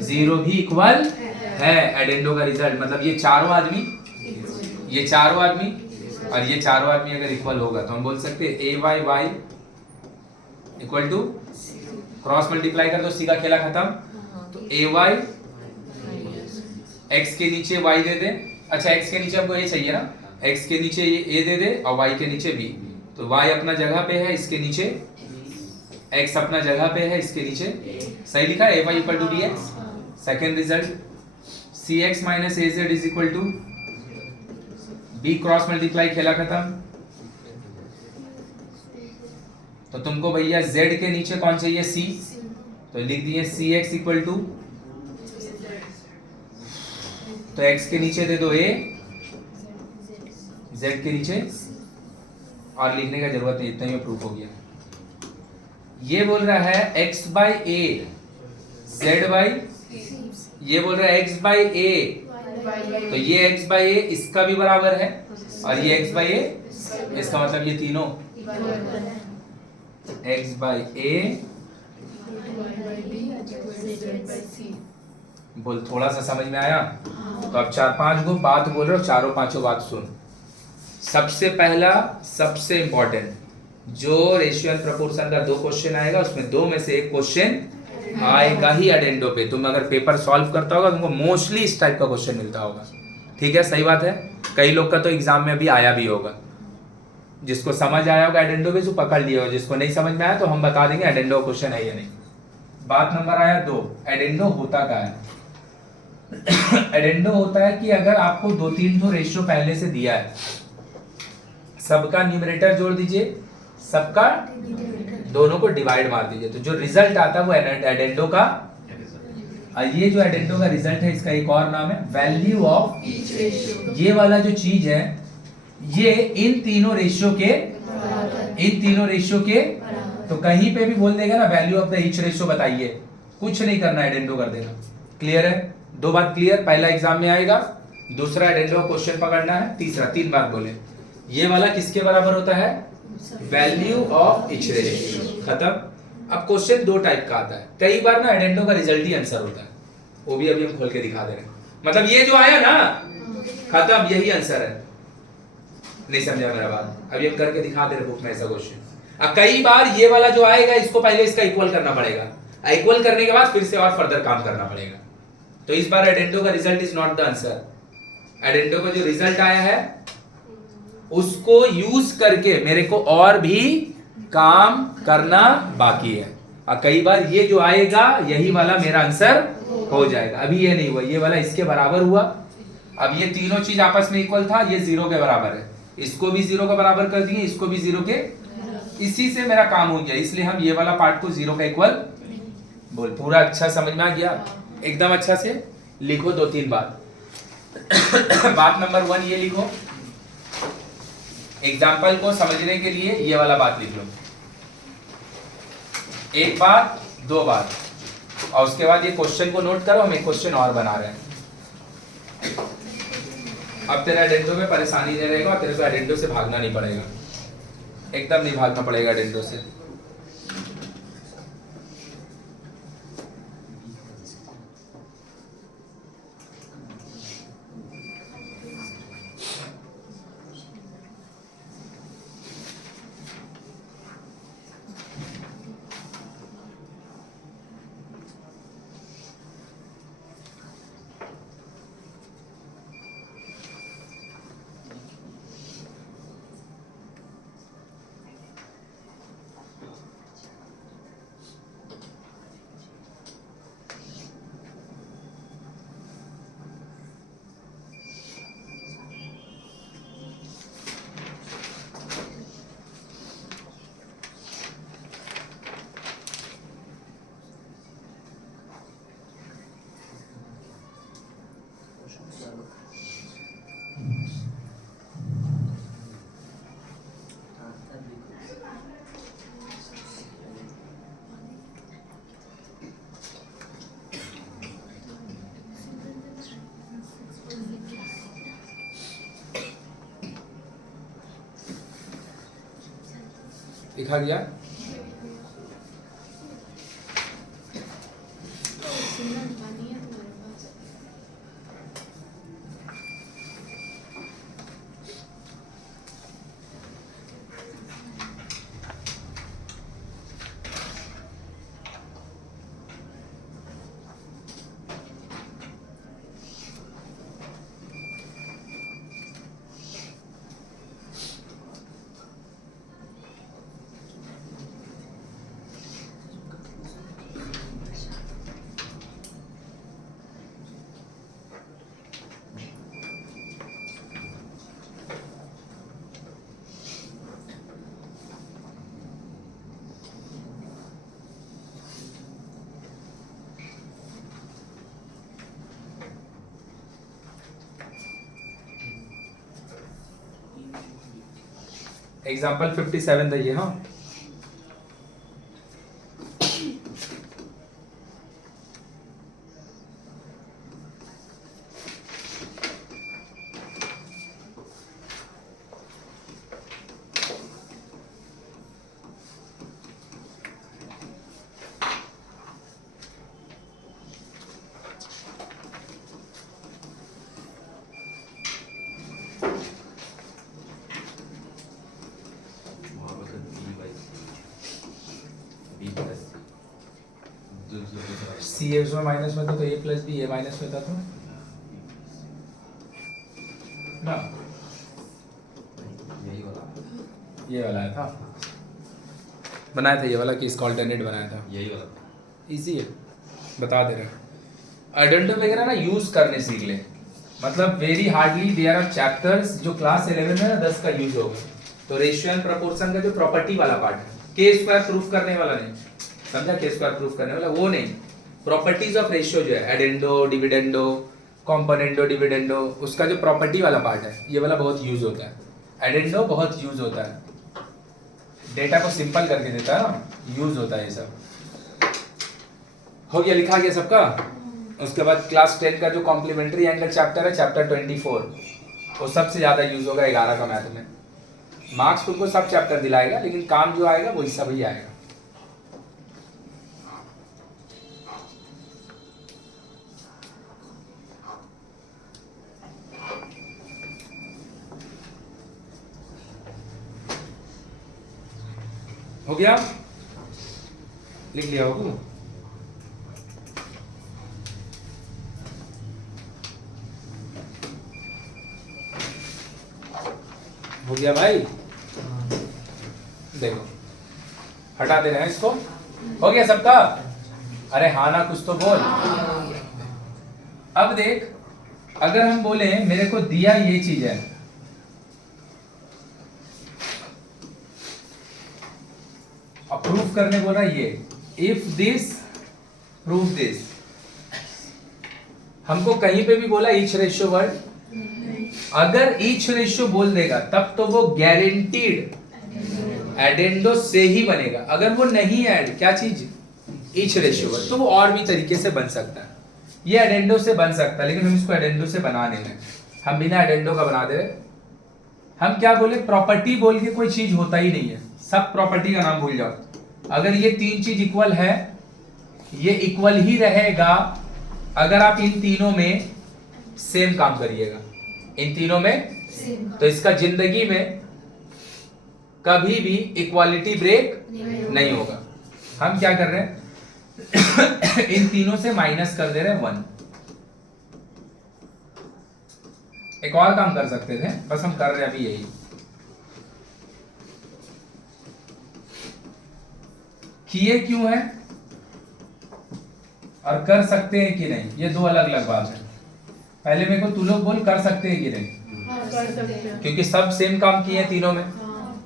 0 भी इक्वल है। एडेंडो का रिजल्ट मतलब ये चारों आदमी, ये चारों आदमी और ये चारों आदमी अगर इक्वल होगा तो हम बोल सकते हैं A Y Y equal to, cross multiply कर दो, सीधा खेला खत्म। तो ए वाई एक्स के नीचे वाई दे दे, अच्छा एक्स के नीचे हमको ए चाहिए ना, एक्स के नीचे ये ए दे दे और वाई के नीचे बी, तो वाई अपना जगह पे है, इसके नीचे एक्स अपना जगह पे है, इसके नीचे सही लिखा है, A Y equal to D X. Second result C X minus A Z is equal to B, cross multiply खेला खत्म। तो तुमको भैया z के नीचे कौन चाहिए, c, तो लिख दिए सी एक्स इक्वल टू, तो x के नीचे दे दो a, z के नीचे, और लिखने का जरूरत नहीं, इतना ही प्रूफ हो गया। ये बोल रहा है x by a z by, ये बोल रहा है x बाई a, तो ये x बाई a इसका भी बराबर है, और ये x बाई a इसका, मतलब ये तीनों x बाई a बोल, थोड़ा सा समझ में आया? तो अब 4-5 गो बात बोल रहे हो, चारों पांचों बात सुन। सबसे पहला, सबसे इंपॉर्टेंट, जो रेशियो एंड प्रोपोर्शन का 2 क्वेश्चन आएगा, उसमें 2 में से 1 क्वेश्चन आएगा ही एडेंडो पे। तुम अगर पेपर सॉल्व करता होगा तुमको मोस्टली इस टाइप का क्वेश्चन मिलता होगा। ठीक है, सही बात है। कई लोग का तो एग्जाम में भी आया भी होगा। जिसको समझ आया होगा एडेंडो पे, जो पकड़ लिया होगा। जिसको नहीं समझ में आया तो हम बता देंगे एडेंडो क्वेश्चन है या नहीं। बात नंबर आया 2, एडेंडो होता क्या है? एडेंडो होता है कि अगर आपको 2-3 तो रेशियो पहले से दिया है, सबका न्यूमरेटर जोड़ दीजिए, सबका दोनों को डिवाइड मार दीजिए, तो जो रिजल्ट आता है वो एडेंडो का। ये जो एडेंडो का रिजल्ट है, इसका एक और नाम है वैल्यू ऑफ ईच रेशियो। ये वाला जो चीज है, ये इन तीनों रेशियो के तो कहीं पे भी बोल देगा ना value of the each ratio बताइए, कुछ नहीं करना, एडेंडो कर देना। क्लियर है? 2 बात क्लियर। पहला एग्जाम में आएगा, दूसरा एडेंडो क्वेश्चन पकड़ना है, तीसरा 3 बार बोले ये वाला किसके बराबर होता है? Value of each ratio. खत्म। अब क्वेश्चन 2 टाइप का आता है। कई बार ना एडेंडो का रिजल्ट ही आंसर होता है, वो भी अभी हम खोल के दिखा दे रहे हैं। मतलब ये जो आया ना, खत्म, यही आंसर है। नहीं समझा मेरा बात? अभी हम करके दिखा दे रहे बुक में ऐसा क्वेश्चन। अब कई बार ये वाला जो आएगा, इसको पहले इसका इक्वल करना पड़ेगा, इक्वल करने के बाद फिर से और फर्दर काम करना पड़ेगा। तो इस बार एडेंडो का result is not the answer. Addendo का जो रिजल्ट आया है उसको यूज करके मेरे को और भी काम करना बाकी है। और कई बार ये जो आएगा यही वाला मेरा आंसर हो जाएगा। अभी ये नहीं हुआ, ये वाला इसके बराबर हुआ। अब ये तीनों चीज आपस में इक्वल था, ये 0 के बराबर है, इसको भी 0 का बराबर कर दिए, इसको भी 0 के, इसी से मेरा काम हो गया। इसलिए हम ये वाला पार्ट को 0 का इक्वल बोल। पूरा अच्छा समझ में आ गया? एकदम अच्छा से लिखो 2-3 बात। बात नंबर 1 ये लिखो, एग्जाम्पल को समझने के लिए ये वाला बात लिख लो। 1 बात 2 बात, और उसके बाद ये क्वेश्चन को नोट करो, हम एक क्वेश्चन और बना रहे हैं। अब तेरा एडेंडो में परेशानी नहीं रहेगा और तेरे को एडेंडो से भागना नहीं पड़ेगा, एकदम नहीं भागना पड़ेगा एडेंडो से। लिखा गया? एग्जाम्पल 57 दैये। हाँ, सी ए उसमें माइनस में था तो ए प्लस बी ए माइनस में था तो ना, ये वाला था, बनाया था ये वाला कि इसका ऑल्टरनेट बनाया था, यही वाला इजी है, बता दे रहा हूँ। एडेंडो वगैरह ना यूज करने सीख ले, मतलब very hardly there are chapters जो क्लास 11 में ना 10 का यूज होगा। तो रेशियो एंड प्रोपोर्शन का जो प्रॉपर्टी वाला पार्ट है, के स्क्वायर प्रूफ करने वाला नहीं, समझा, के स्क्वायर प्रूफ करने वाला वो नहीं, प्रॉपर्टीज ऑफ रेशियो जो है एडेंडो डिविडेंडो कॉम्पोनेंडो डिविडेंडो, उसका जो प्रॉपर्टी वाला पार्ट है ये वाला बहुत यूज होता है। एडेंडो बहुत यूज होता है, डेटा को सिंपल करके देता है ना, यूज होता है ये सब। हो गया, लिखा गया सबका। उसके बाद क्लास 10 का जो कॉम्प्लीमेंट्री एंगल चैप्टर है, चैप्टर 24, वो सबसे ज्यादा यूज होगा 11 का मैथ में। मार्क्स तुमको सब चैप्टर दिलाएगा, लेकिन काम जो आएगा वही सब ही आएगा। हो गया, लिख लिया होगा। हो गया भाई, देखो हटा दे रहे हैं इसको। हो गया सबका? अरे हाँ ना, कुछ तो बोल। अब देख, अगर हम बोले मेरे को दिया ये चीज है, प्रूफ करने बोला ये, इफ दिस प्रूफ दिस, हमको कहीं पे भी बोला ईच रेशियो वर्ड, अगर ईच रेशियो बोल देगा तब तो वो गारंटीड एडेंडो से ही बनेगा। अगर वो नहीं ऐड क्या चीज ईच रेशियो वर्ड, तो वो और भी तरीके से बन सकता है। ये एडेंडो से बन सकता है, लेकिन हम इसको एडेंडो से बना नहीं रहे, हम बिना एडेंडो का बना दे रहे। हम क्या बोले, प्रॉपर्टी बोल के कोई चीज होता ही नहीं है, सब प्रॉपर्टी का नाम भूल जाओ। अगर ये तीन चीज इक्वल है, ये इक्वल ही रहेगा अगर आप इन तीनों में सेम काम करिएगा, इन तीनों में, तो इसका जिंदगी में कभी भी इक्वालिटी ब्रेक नहीं होगा। हम क्या कर रहे हैं इन तीनों से माइनस कर दे रहे हैं 1। एक और काम कर सकते थे, बस हम कर रहे हैं अभी यही। किए क्यों है और कर सकते हैं कि नहीं, ये दो अलग अलग बात है। पहले मेरे को तू लोग बोल, कर सकते हैं कि नहीं? कर सकते हैं। क्योंकि सब सेम काम किए हैं तीनों में,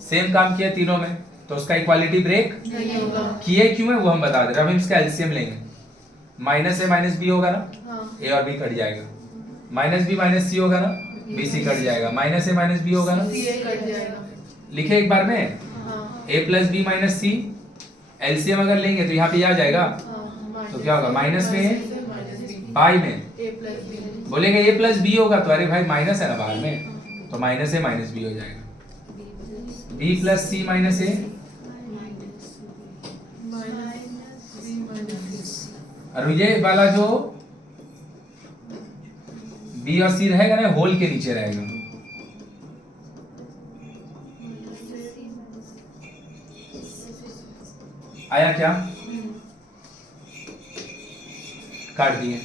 सेम काम किया तीनों में, तो उसका इक्वालिटी ब्रेक नहीं होगा। किए क्यों है वो हम बता दे रहे हैं। अब हम इसका एलसीएम लेंगे, माइनस ए माइनस बी होगा ना, ए और बी कट जाएगा, माइनस बी माइनस सी होगा ना, बी सी कट जाएगा, माइनस ए माइनस बी होगा ना, सीए कट जाएगा। लिखे एक बार में, ए प्लस बी माइनस सी, एलसीएम अगर लेंगे तो यहाँ पे आ जाएगा, तो क्या होगा, माइनस में बाई में ए प्लस बी, बोलेंगे ए प्लस बी होगा, तो अरे भाई माइनस है ना बाहर में, तो माइनस ए माइनस बी हो जाएगा, बी प्लस सी माइनस ए, और ये वाला जो बी और सी रहेगा ना, होल के नीचे रहेगा, आया क्या, काट दिए,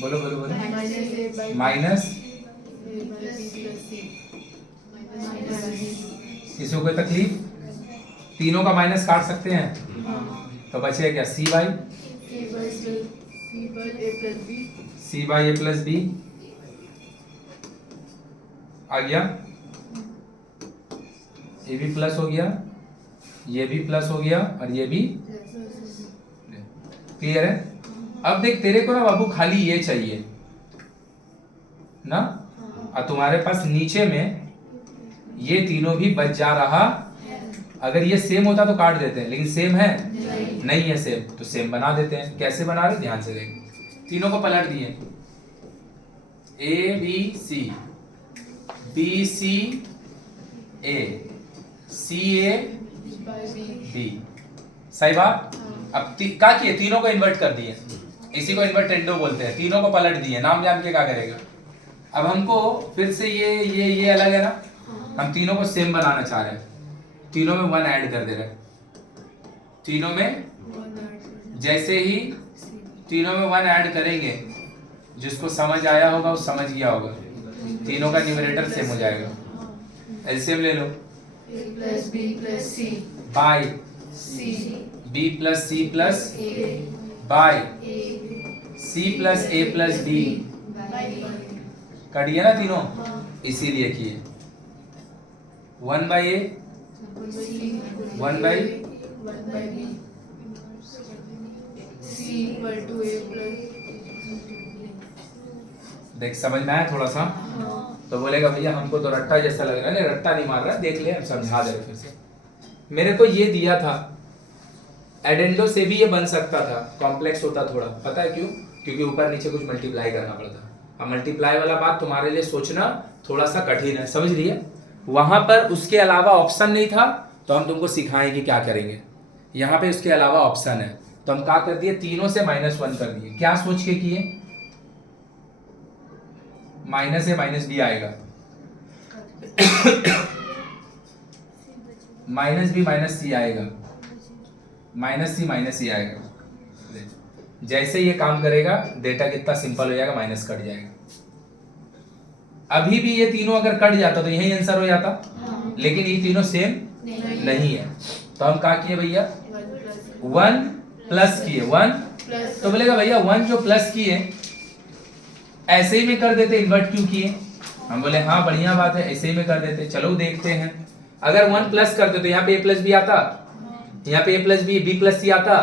बोलो बोलो बोलो, माइनस, किसी को कोई तकलीफ, तीनों का माइनस काट सकते हैं, तो बचेगा क्या, सी बाई ए प्लस बी आ गया, ये भी प्लस हो गया, ये भी प्लस हो गया, और ये भी क्लियर है। अब देख, तेरे को ना बाबू खाली ये चाहिए ना, और तुम्हारे पास नीचे में ये तीनों भी बच जा रहा। अगर ये सेम होता तो काट देते हैं, लेकिन सेम है नहीं है सेम, तो सेम बना देते हैं। कैसे बना रहे ध्यान से देखें, तीनों को पलट दिए, A B C, B C A, C A B, सही बात। अब क्या किए, तीनों को इन्वर्ट कर दिए, इसी को इन्वर्टेंडो बोलते हैं, तीनों को पलट दिए, नाम जान के क्या करेगा। अब हमको फिर से ये अलग है ना, हम तीनों को सेम बनाना चाह रहे हैं, तीनों में 1 ऐड कर दे रहे हैं, तीनों में जैसे ही तीनों में 1 ऐड करेंगे, जिसको समझ आया होगा वो समझ गया होगा, तीनों का न्यूमरेटर सेम हो जाएगा। एलसीएम ले लो, A plus B plus C by C b plus c plus A by A c plus a plus b, by cut गया ना तीनों, इसीलिए किए 1 by a 1 by 1 by B C equal to A plus देख समझ में आया थोड़ा सा? तो बोलेगा भैया हमको तो रट्टा जैसा लग रहा है। नहीं रट्टा नहीं मार रहा, देख ले हम समझा दे रहे फिर से। मेरे को ये दिया था, एडेंडो से भी ये बन सकता था, कॉम्प्लेक्स होता थोड़ा, पता है क्यों? क्योंकि ऊपर नीचे कुछ मल्टीप्लाई करना पड़ता। अब मल्टीप्लाई वाला बात तुम्हारे लिए सोचना थोड़ा सा कठिन है, समझ लिए? वहां पर उसके अलावा ऑप्शन नहीं था, तो हम तुमको सिखाएं कि क्या करेंगे। यहाँ पे उसके अलावा ऑप्शन है, तो हम क्या कर दिए, तीनों से -1 कर दिए। क्या सोच के किए? माइनस ए माइनस बी आएगा, माइनस बी माइनस सी आएगा, माइनस सी माइनस सी आएगा। जैसे ये काम करेगा डेटा कितना सिंपल हो जाएगा, माइनस कट जाएगा। अभी भी ये तीनों अगर कट जाता तो यही आंसर हो जाता, लेकिन ये तीनों सेम नहीं है। तो हम क्या किए भैया, 1 प्लस किए 1, तो बोलेगा भैया 1 जो प्लस किए ऐसे ही में कर देते, इन्वर्ट क्यों किए? हम बोले हाँ बढ़िया बात है, ऐसे ही में कर देते। चलो देखते हैं, अगर 1 प्लस करते तो यहाँ पे a प्लस बी आता, यहाँ पे a plus B b plus C आता,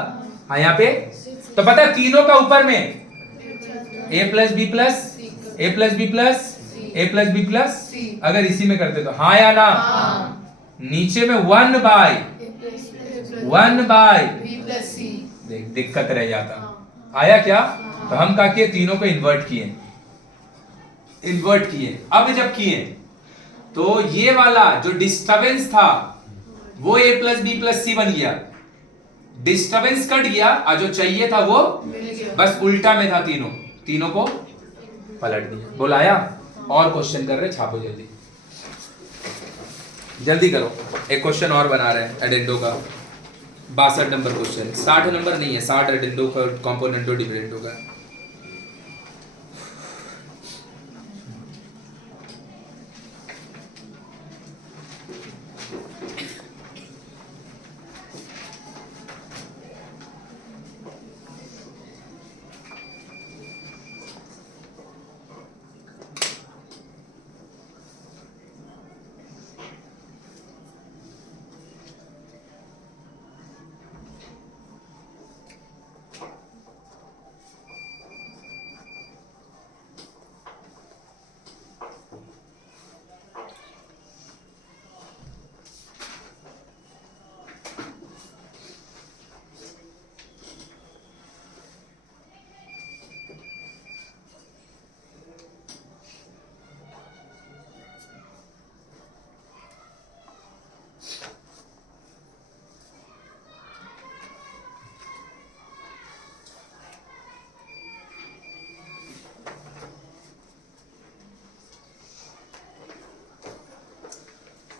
हाँ यहाँ पे तो पता है तीनों का ऊपर में a plus B plus a plus B plus a plus B plus, अगर इसी में करते तो हाँ या ना? नीचे में 1 बाय B plus C देख दिक्कत रह जाता। आया क्या? तो हम क्या किए, तीनों को इन्वर्ट किए, इन्वर्ट किए। अब जब किए तो ये वाला जो डिस्टरबेंस था वो a प्लस बी प्लस सी बन गया, डिस्टरबेंस कट गया और जो चाहिए था वो बस उल्टा में था, तीनों को पलट दिया। बोलाया और क्वेश्चन कर रहे, छापो जल्दी जल्दी करो। एक क्वेश्चन और बना रहे हैं एडेंडो का, 62 नंबर क्वेश्चन, 60 नंबर नहीं है, 60 एडेंडो का कंपोनेंटो डिफरेंटो का।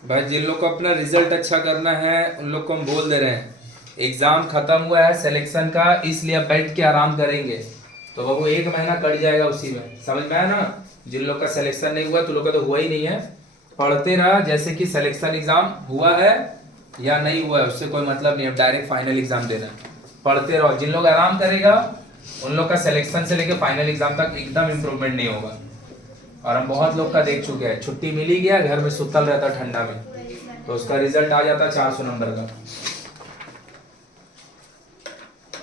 भाई जिन लोग को अपना रिजल्ट अच्छा करना है उन लोग को हम बोल दे रहे हैं, एग्जाम खत्म हुआ है सिलेक्शन का, इसलिए अब बैठ के आराम करेंगे। तो बाबू 1 महीना कट जाएगा उसी में, समझ में आया ना? जिन लोग का सिलेक्शन नहीं हुआ तो लोग का तो हुआ ही नहीं है, पढ़ते रहा जैसे कि सिलेक्शन एग्जाम हुआ है या नहीं हुआ है उससे कोई मतलब नहीं है, डायरेक्ट फाइनल एग्जाम देना है। पढ़ते रहो, जिन लोग आराम करेगा उन लोग का सिलेक्शन से लेकर फाइनल एग्जाम तक एकदम इम्प्रूवमेंट नहीं होगा। और हम बहुत लोग का देख चुके हैं, छुट्टी मिली गया घर में सुतल रहता ठंडा में, तो उसका रिजल्ट आ जाता 400 नंबर का।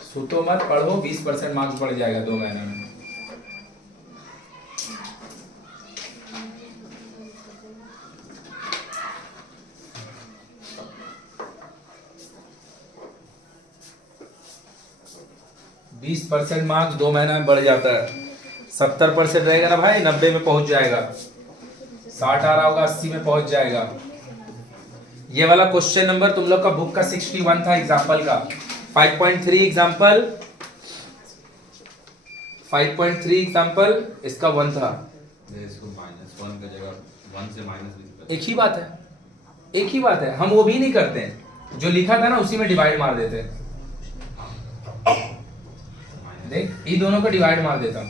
सुतो मत, पढ़ो, 20% मार्क्स बढ़ जाएगा 2 महीने में। %20 मार्क्स 2 महीने में बढ़ जाता है। 70% रहेगा ना भाई, 90 में पहुंच जाएगा, 60 आ रहा होगा 80 में पहुंच जाएगा। ये वाला क्वेश्चन नंबर तुम लोग का बुक का 61 था एग्जाम्पल का, 5.3 एग्जाम्पल, 5.3 एग्जाम्पल इसका 1 था। इसको -1 की जगह 1 से माइनस भी एक ही बात है, एक ही बात है, हम वो भी नहीं करते हैं, जो लिखा था ना उसी में डिवाइड मार देते हैं। देख ये दोनों को डिवाइड मार देता हूं,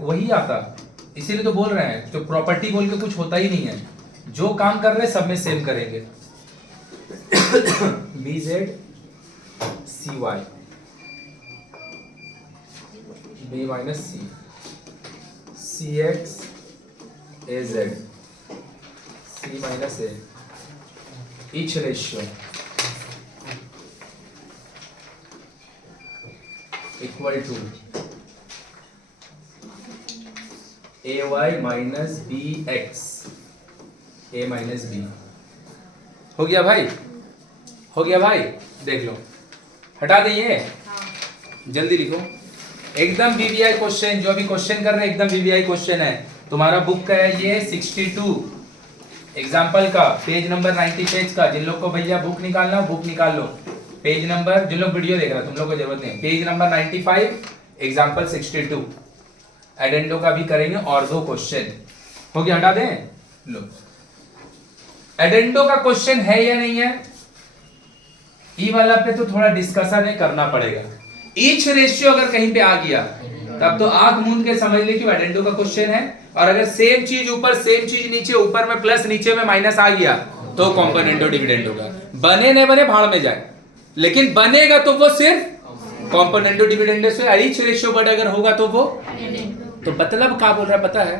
वही आता, इसीलिए तो बोल रहे हैं, तो प्रॉपर्टी बोल के कुछ होता ही नहीं है, जो काम कर रहे हैं सब में सेम करेंगे। B Z C Y B minus C C X A Z C minus A, each ratio equal to A Y minus B X A minus B. हो गया भाई, हो गया भाई, देख लो, हटा दें जल्दी लिखो, एकदम वीवीआई क्वेश्चन, जो अभी क्वेश्चन कर रहे हैं एकदम वीवीआई क्वेश्चन है। तुम्हारा बुक का है ये 62 एग्जाम्पल का, पेज नंबर 90 पेज का। जिन लोग को भैया बुक निकालना बुक निकाल लो, पेज नंबर, जिन लोग वीडियो देख रहे हो तुम लोग को जरूरत नहीं, पेज नंबर 95 एग्जाम्पल 62। एडेंडो का भी करेंगे और 2 क्वेश्चन। हो गया, हटा दें। लो, एडेंडो का क्वेश्चन है या नहीं है, ई वाला पे तो थोड़ा डिस्कशन है, करना पड़ेगा। ईच रेशियो अगर कहीं पे आ गया तब तो आंख मूंद के समझ ले कि एडेंडो का क्वेश्चन है, और अगर सेम चीज ऊपर सेम चीज नीचे, ऊपर में प्लस नीचे में माइनस आ गया तो कॉम्पोनेंटो डिविडेंड होगा। बने नहीं बने भाड़ में जाए, लेकिन बनेगा तो वो सिर्फ कॉम्पोनेंटो डिविडेंड से। ईच रेशियो बट अगर होगा तो वो, तो मतलब क्या बोल रहा है पता है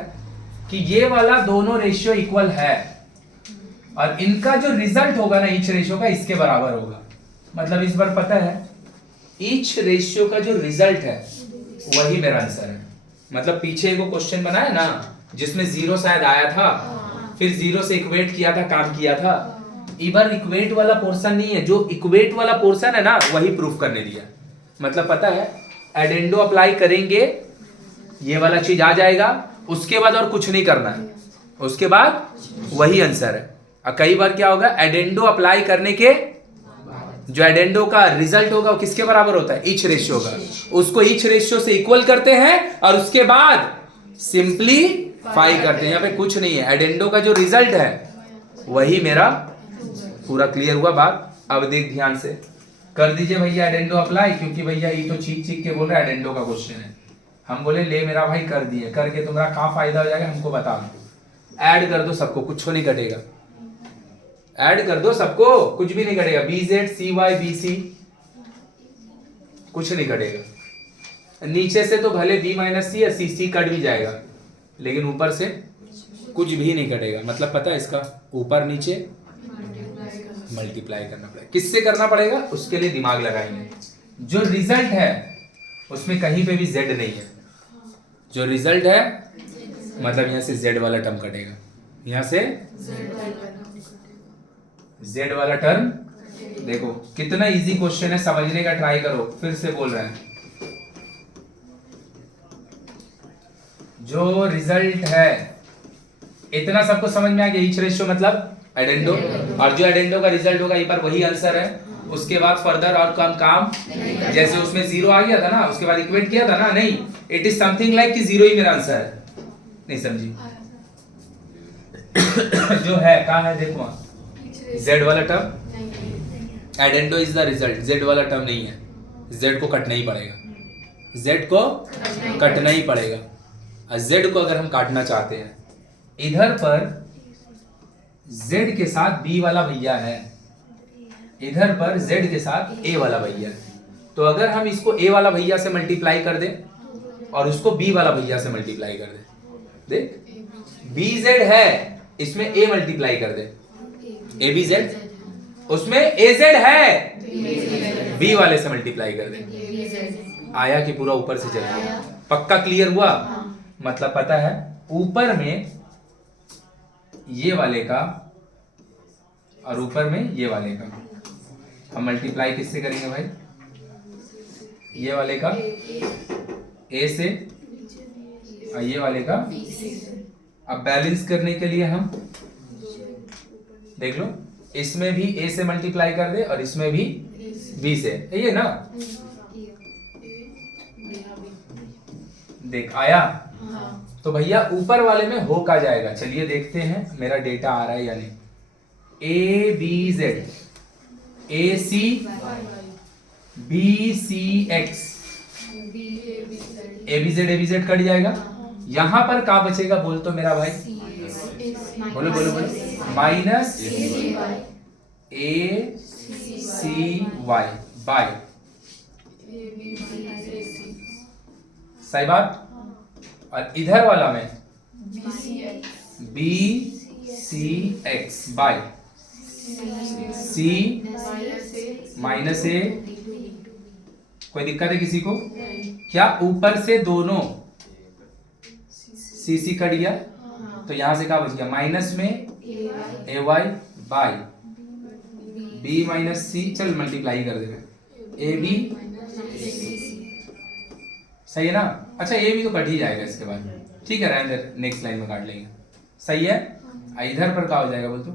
कि ये वाला दोनों रेशियो इक्वल है और इनका जो रिजल्ट होगा ना ईच रेशियो का इसके बराबर होगा। मतलब इस बार पता है ईच रेशियो का जो रिजल्ट है वही मेरा आंसर है। मतलब पीछे एक क्वेश्चन बनाया ना जिसमें 0 शायद आया था, फिर 0 से इक्वेट किया था, काम किया था। इधर इक्वेट वाला पोर्शन नहीं है, जो इक्वेट वाला पोर्शन है ना वही प्रूफ करने दिया। मतलब पता है एडेंडो अप्लाई करेंगे, ये वाला चीज आ जाएगा, उसके बाद और कुछ नहीं करना है, उसके बाद वही आंसर है। और कई बार क्या होगा, एडेंडो अप्लाई करने के जो एडेंडो का रिजल्ट होगा वो किसके बराबर होता है, ईच रेशियो का। उसको ईच रेशियो से इक्वल करते हैं और उसके बाद सिंपलीफाई करते हैं। यहाँ पे कुछ नहीं है, एडेंडो का जो रिजल्ट है वही मेरा पूरा क्लियर हुआ बात। अब देख ध्यान से कर दीजिए भैया एडेंडो अप्लाई, क्योंकि भैया ये तो चीख चीख के बोल रहा है एडेंडो का क्वेश्चन है। हम बोले ले मेरा भाई कर दिए, करके तुम्हारा क्या फायदा हो जाएगा हमको बता दो। ऐड कर दो सबको, कुछ नहीं कटेगा, ऐड कर दो सबको, कुछ भी नहीं कटेगा। B Z C Y B C कुछ नहीं कटेगा। नीचे से तो भले बी माइनस सी या सी सी कट भी जाएगा, लेकिन ऊपर से कुछ भी नहीं कटेगा। मतलब पता है इसका ऊपर नीचे मल्टीप्लाई करना पड़ेगा। किससे करना पड़ेगा उसके लिए दिमाग लगाएंगे। जो रिजल्ट है उसमें कहीं पे भी जेड नहीं है, जो रिजल्ट है मतलब यहां से जेड वाला टर्म कटेगा, यहां से जेड वाला टर्म। देखो कितना इजी क्वेश्चन है, समझने का ट्राई करो। फिर से बोल रहे हैं जो रिजल्ट है इतना सबको समझ में आ गया। ईच रेशियो मतलब एडेंडो, और जो एडेंडो का रिजल्ट होगा ये पर वही आंसर है। उसके बाद फर्दर और कम काम, जैसे उसमें 0 आ गया था ना उसके बाद इक्वेट किया था ना, नहीं इट इज समथिंग लाइक कि 0 ही मेरा आंसर है। नहीं समझी जो है कहा है, देखो जेड वाला term, addendo is the result, Z वाला टर्म नहीं है, जेड को कटना ही पड़ेगा, जेड को कटना ही पड़ेगा। और जेड को अगर हम काटना चाहते हैं, इधर पर जेड के साथ बी वाला भैया है, इधर पर जेड के साथ ए वाला भैया है। तो अगर हम इसको ए वाला भैया से मल्टीप्लाई कर दें और उसको बी वाला भैया से मल्टीप्लाई कर दें, देख बी जेड है इसमें ए मल्टीप्लाई कर दे, ए बी जेड, उसमें ए जेड है बी वाले से मल्टीप्लाई कर दे। आया कि पूरा ऊपर से चल गया, पक्का क्लियर हुआ। मतलब पता है ऊपर में ये वाले का और ऊपर में ये वाले का हम मल्टीप्लाई किससे करेंगे भाई, ये वाले का ए से और ये वाले का। अब बैलेंस करने के लिए हम देख लो, इसमें भी ए से मल्टीप्लाई कर दे और इसमें भी बी से, ये ना देख आया। तो भैया ऊपर वाले में हो का जाएगा, चलिए देखते हैं मेरा डेटा आ रहा है या नहीं। A B Z, A C B C X, B A B Z A B Z cut जाएगा। यहां पर क्या बचेगा बोल तो मेरा भाई, बोलो बोलो बोलो, माइनस ए सी वाई बाय, सही बात। और इधर वाला में बी सी एक्स बाय सी माइनस ए। कोई दिक्कत है किसी को? क्या ऊपर से दोनों सी सी कट गया, तो यहां से क्या बच गया, माइनस में ए वाई बाय बी माइनस सी, चल मल्टीप्लाई कर देंगे ए बी, सही है ना। अच्छा ए भी तो कट ही जाएगा इसके बाद, ठीक है रहने दे, नेक्स्ट लाइन में काट लेंगे, सही है। इधर पर क्या हो जाएगा बोल तो,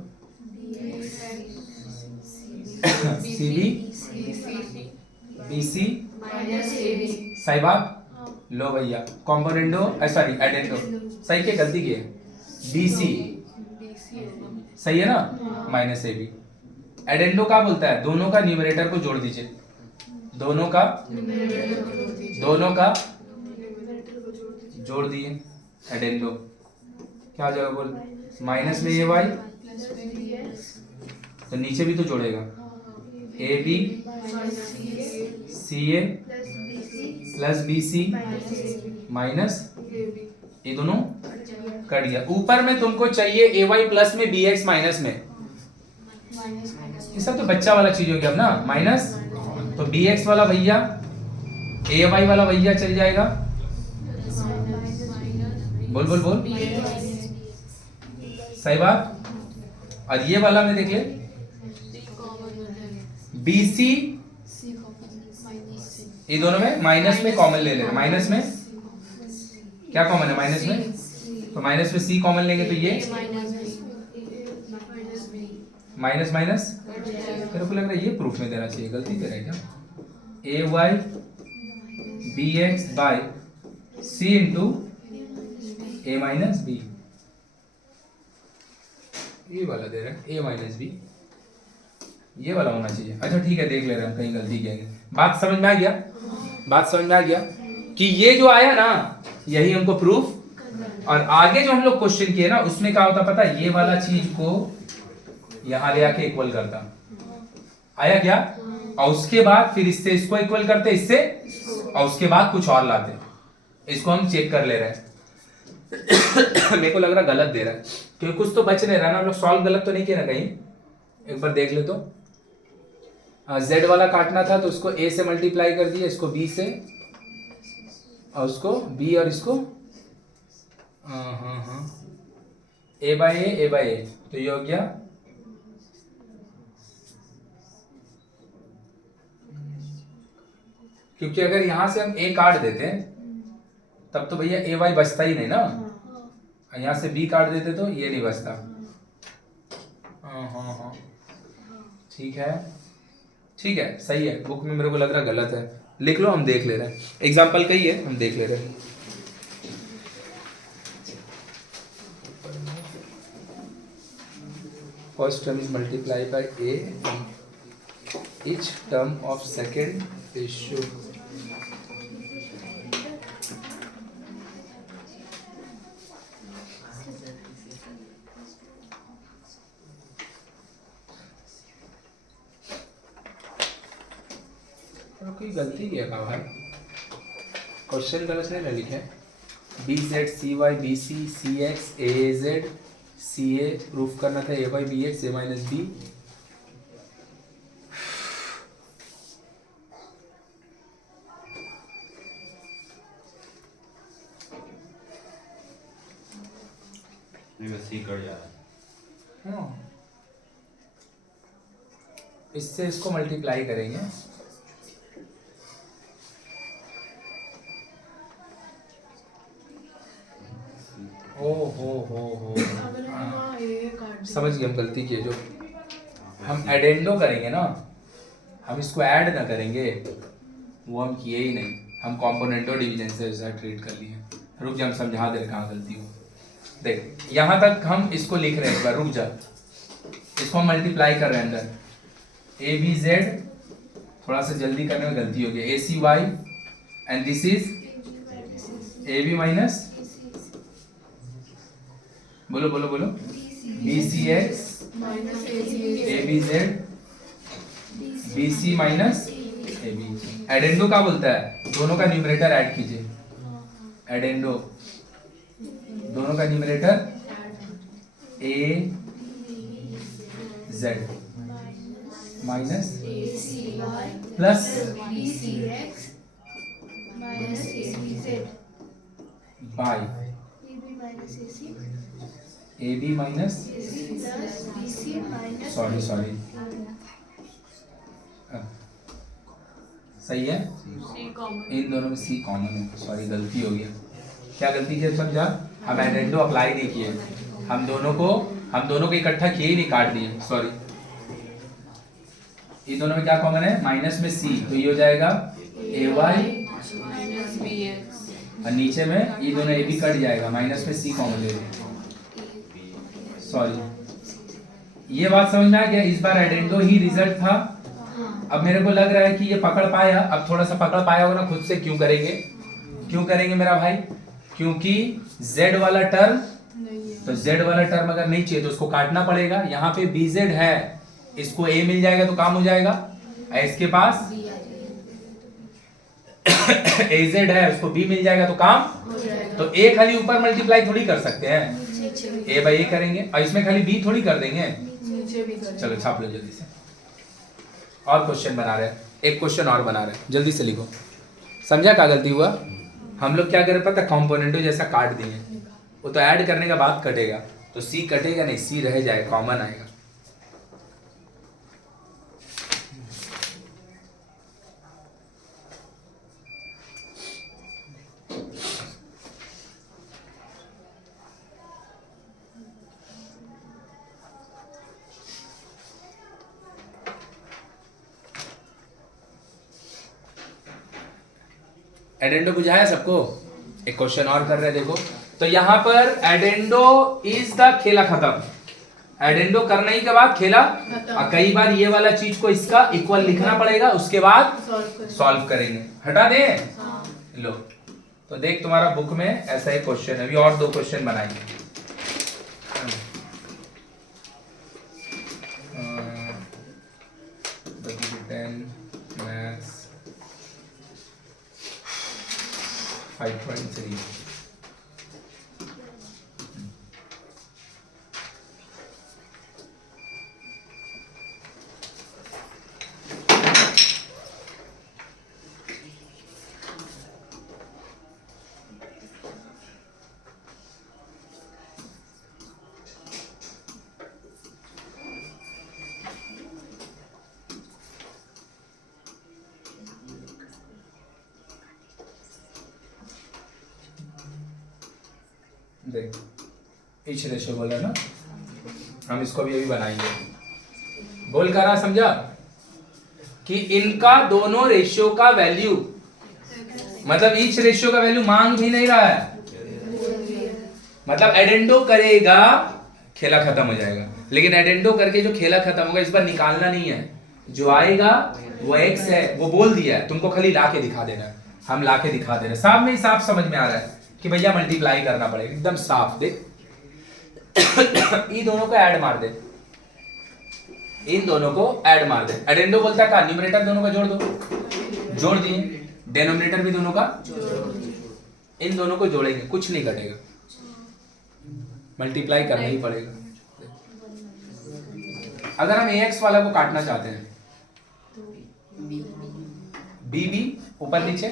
सी बी बी सी, सही बात। लो भैया कॉम्पोनेंडो सॉरी एडेंडो, सही क्या गलती की है, बी सी सही है ना, माइनस ए बी। एडेंडो क्या बोलता है, दोनों का न्यूमरेटर को जोड़ दीजिए, दोनों का जोड़ दिए, एडेंडो क्या हो जाएगा बोल, माइनस में ए वाई, तो नीचे भी तो जोड़ेगा A B C A plus B C minus, ये दोनों कट गया। ऊपर में तुमको चाहिए ए वाई प्लस में बी एक्स माइनस में, ये सब तो बच्चा वाला चीज हो गया अब ना, माइनस तो बी एक्स वाला भैया ए वाई वाला भैया चल जाएगा, बोल बोल बोल, सही बात। और ये वाला में देख ले बी सी, ये दोनों में माइनस में कॉमन ले लेना, माइनस में क्या कॉमन है माइनस में, तो माइनस में सी कॉमन लेंगे तो ये माइनस माइनस, मेरे को लग रहा है ये प्रूफ में देना चाहिए, गलती दे रहा है क्या, ए वाई बी एक्स बाय सी इंटू ए माइनस बी, ये वाला दे रहा है ए माइनस बी, ये वाला होना चाहिए। अच्छा ठीक है देख ले रहे हैं कहीं गलती किया है, बात समझ में आ गया, बात समझ में आ गया कि ये जो आया ना यही हमको प्रूफ, और आगे जो हम लोग क्वेश्चन किए ना उसमें क्या होता पता है, ये वाला चीज को यहां ले आके इक्वल करता, आया क्या, और उसके बाद फिर इससे इसको इक्वल करते, इससे और उसके बाद कुछ और लाते, इसको हम चेक कर ले रहे हैं। मेरे को लग रहा गलत दे रहा है क्योंकि कुछ तो बच नहीं रहा ना, हम लोग सॉल्व गलत तो नहीं किया ना कहीं, एक बार देख ले तो। z वाला काटना था तो उसको a से मल्टीप्लाई कर दिया, इसको b से, और उसको b और इसको a बाय a, तो ये हो गया क्योंकि अगर यहां से हम a काट देते तब तो भैया ए वाई बचता ही नहीं ना, यहाँ से बी काट देते तो ये नहीं बचता। हाँ ठीक है ठीक है सही है, बुक में मेरे को लग रहा गलत है, लिख लो हम देख ले रहे हैं, एग्जाम्पल का ही है हम देख ले रहे हैं। First term is multiply by A, each term of second is should कोई गलती किया का भाई, क्वेश्चन गलत नहीं लिखे, B Z C Y B C C X A Z C A, proof करना था A Y B X A minus B, C cut जा रहा है, इससे इसको मल्टीप्लाई करेंगे, ओ हो समझ गए हम गलती किए, जो हम एडेंडो करेंगे ना, हम इसको ऐड ना करेंगे, वो हम किए ही नहीं, हम कॉम्पोनेंटो डिवीजन से ऐसा ट्रीट कर लिए। रुक जा हम समझा दे कहाँ गलती हो, देख यहाँ तक हम इसको लिख रहे हैं, एक बार रुक जा, इसको हम मल्टीप्लाई कर रहे हैं अंदर, ए बी जेड थोड़ा सा जल्दी करने में गलती हो गई। A C Y and this is A B minus, बोलो बोलो बोलो, B C X minus AC A B Z B C minus A B. Addendo क्या बोलता है, दोनों का न्यूमरेटर ऐड कीजिए। एडेंडो दोनों का numerator A Z minus ACY plus BCX minus ABZ by AB minus AC A B minus, plus BC minus sorry sorry, सही है, इन दोनों में सी कॉमन है, सॉरी गलती हो गया। क्या गलती की समझा, हम एडेंडो अप्लाई नहीं किए, हम दोनों को इकट्ठा किए ही नहीं, काट दिए, सॉरी। इन दोनों में क्या कॉमन है, माइनस में सी, तो ये हो जाएगा ए वाई minus BX और नीचे में ये दोनों ए बी कट जाएगा, माइनस में सी कॉमन ले लो, सॉरी। ये बात समझ में आ गया, इस बार एडेंडो ही रिजल्ट था। अब मेरे को लग रहा है कि ये पकड़ पाया, अब थोड़ा सा पकड़ पाया होगा ना खुद से। क्यों करेंगे मेरा भाई, क्योंकि z वाला टर्म, तो z वाला टर्म अगर नहीं चाहिए तो उसको काटना पड़ेगा। यहाँ पे bz है, इसको a मिल जाएगा तो काम हो जाएगा, इसके पास az है, उसको b मिल जाएगा तो काम, तो a खाली ऊपर मल्टीप्लाई थोड़ी कर सकते हैं, a बाई a करेंगे, और इसमें खाली b थोड़ी कर देंगे। नीचे भी कर चलो छाप लो जल्दी से, और क्वेश्चन बना रहे हैं, एक क्वेश्चन और बना रहे हैं, जल्दी से लिखो। समझा क्या गलती हुआ, हम लोग क्या करें पता, कंपोनेंटो जैसा काट दिए, वो तो ऐड करने का बाद कटेगा, तो सी कटेगा नहीं, सी रह जाए, कॉमन आएगा। एडेंडो बुझाया सबको, एक क्वेश्चन और कर रहे हैं देखो। तो यहाँ पर एडेंडो इज द खेला खत्म, एडेंडो करने ही के बाद खेला, और कई बार ये वाला चीज को इसका इक्वल लिखना पड़ेगा, उसके बाद सॉल्व करेंगे। हटा दे, लो तो देख तुम्हारा बुक में ऐसा एक क्वेश्चन है, अभी और 2 क्वेश्चन बनाएंगे। मैथ्स 5.3 देख इच रेशो बोला ना, हम इसको भी अभी बनाएंगे। बोल कर रहा, समझा कि इनका दोनों रेशियो का वैल्यू, मतलब ईच रेशियो का वैल्यू मांग भी नहीं रहा है, मतलब एडेंडो करेगा खेला खत्म हो जाएगा, लेकिन एडेंडो करके जो खेला खत्म होगा इस बार निकालना नहीं है, जो आएगा वो x है, वो बोल दिया है, तुमको खाली ला के दिखा देना है, हम ला के दिखा दे रहे हैं। साफ में साफ समझ में आ रहा है कि भैया मल्टीप्लाई करना पड़ेगा, एकदम साफ। देख इन दोनों को ऐड मार दे, इन दोनों को ऐड मार दे। एडेंडो बोलता है न्यूमरेटर दोनों का जोड़ दो, जोड़ दिए, डिनोमिनेटर भी दोनों का, इन दोनों को जोड़ेंगे, कुछ नहीं घटेगा, मल्टीप्लाई करना ही पड़ेगा। अगर हम ax वाला को काटना चाहते हैं, बी बी ऊपर नीचे,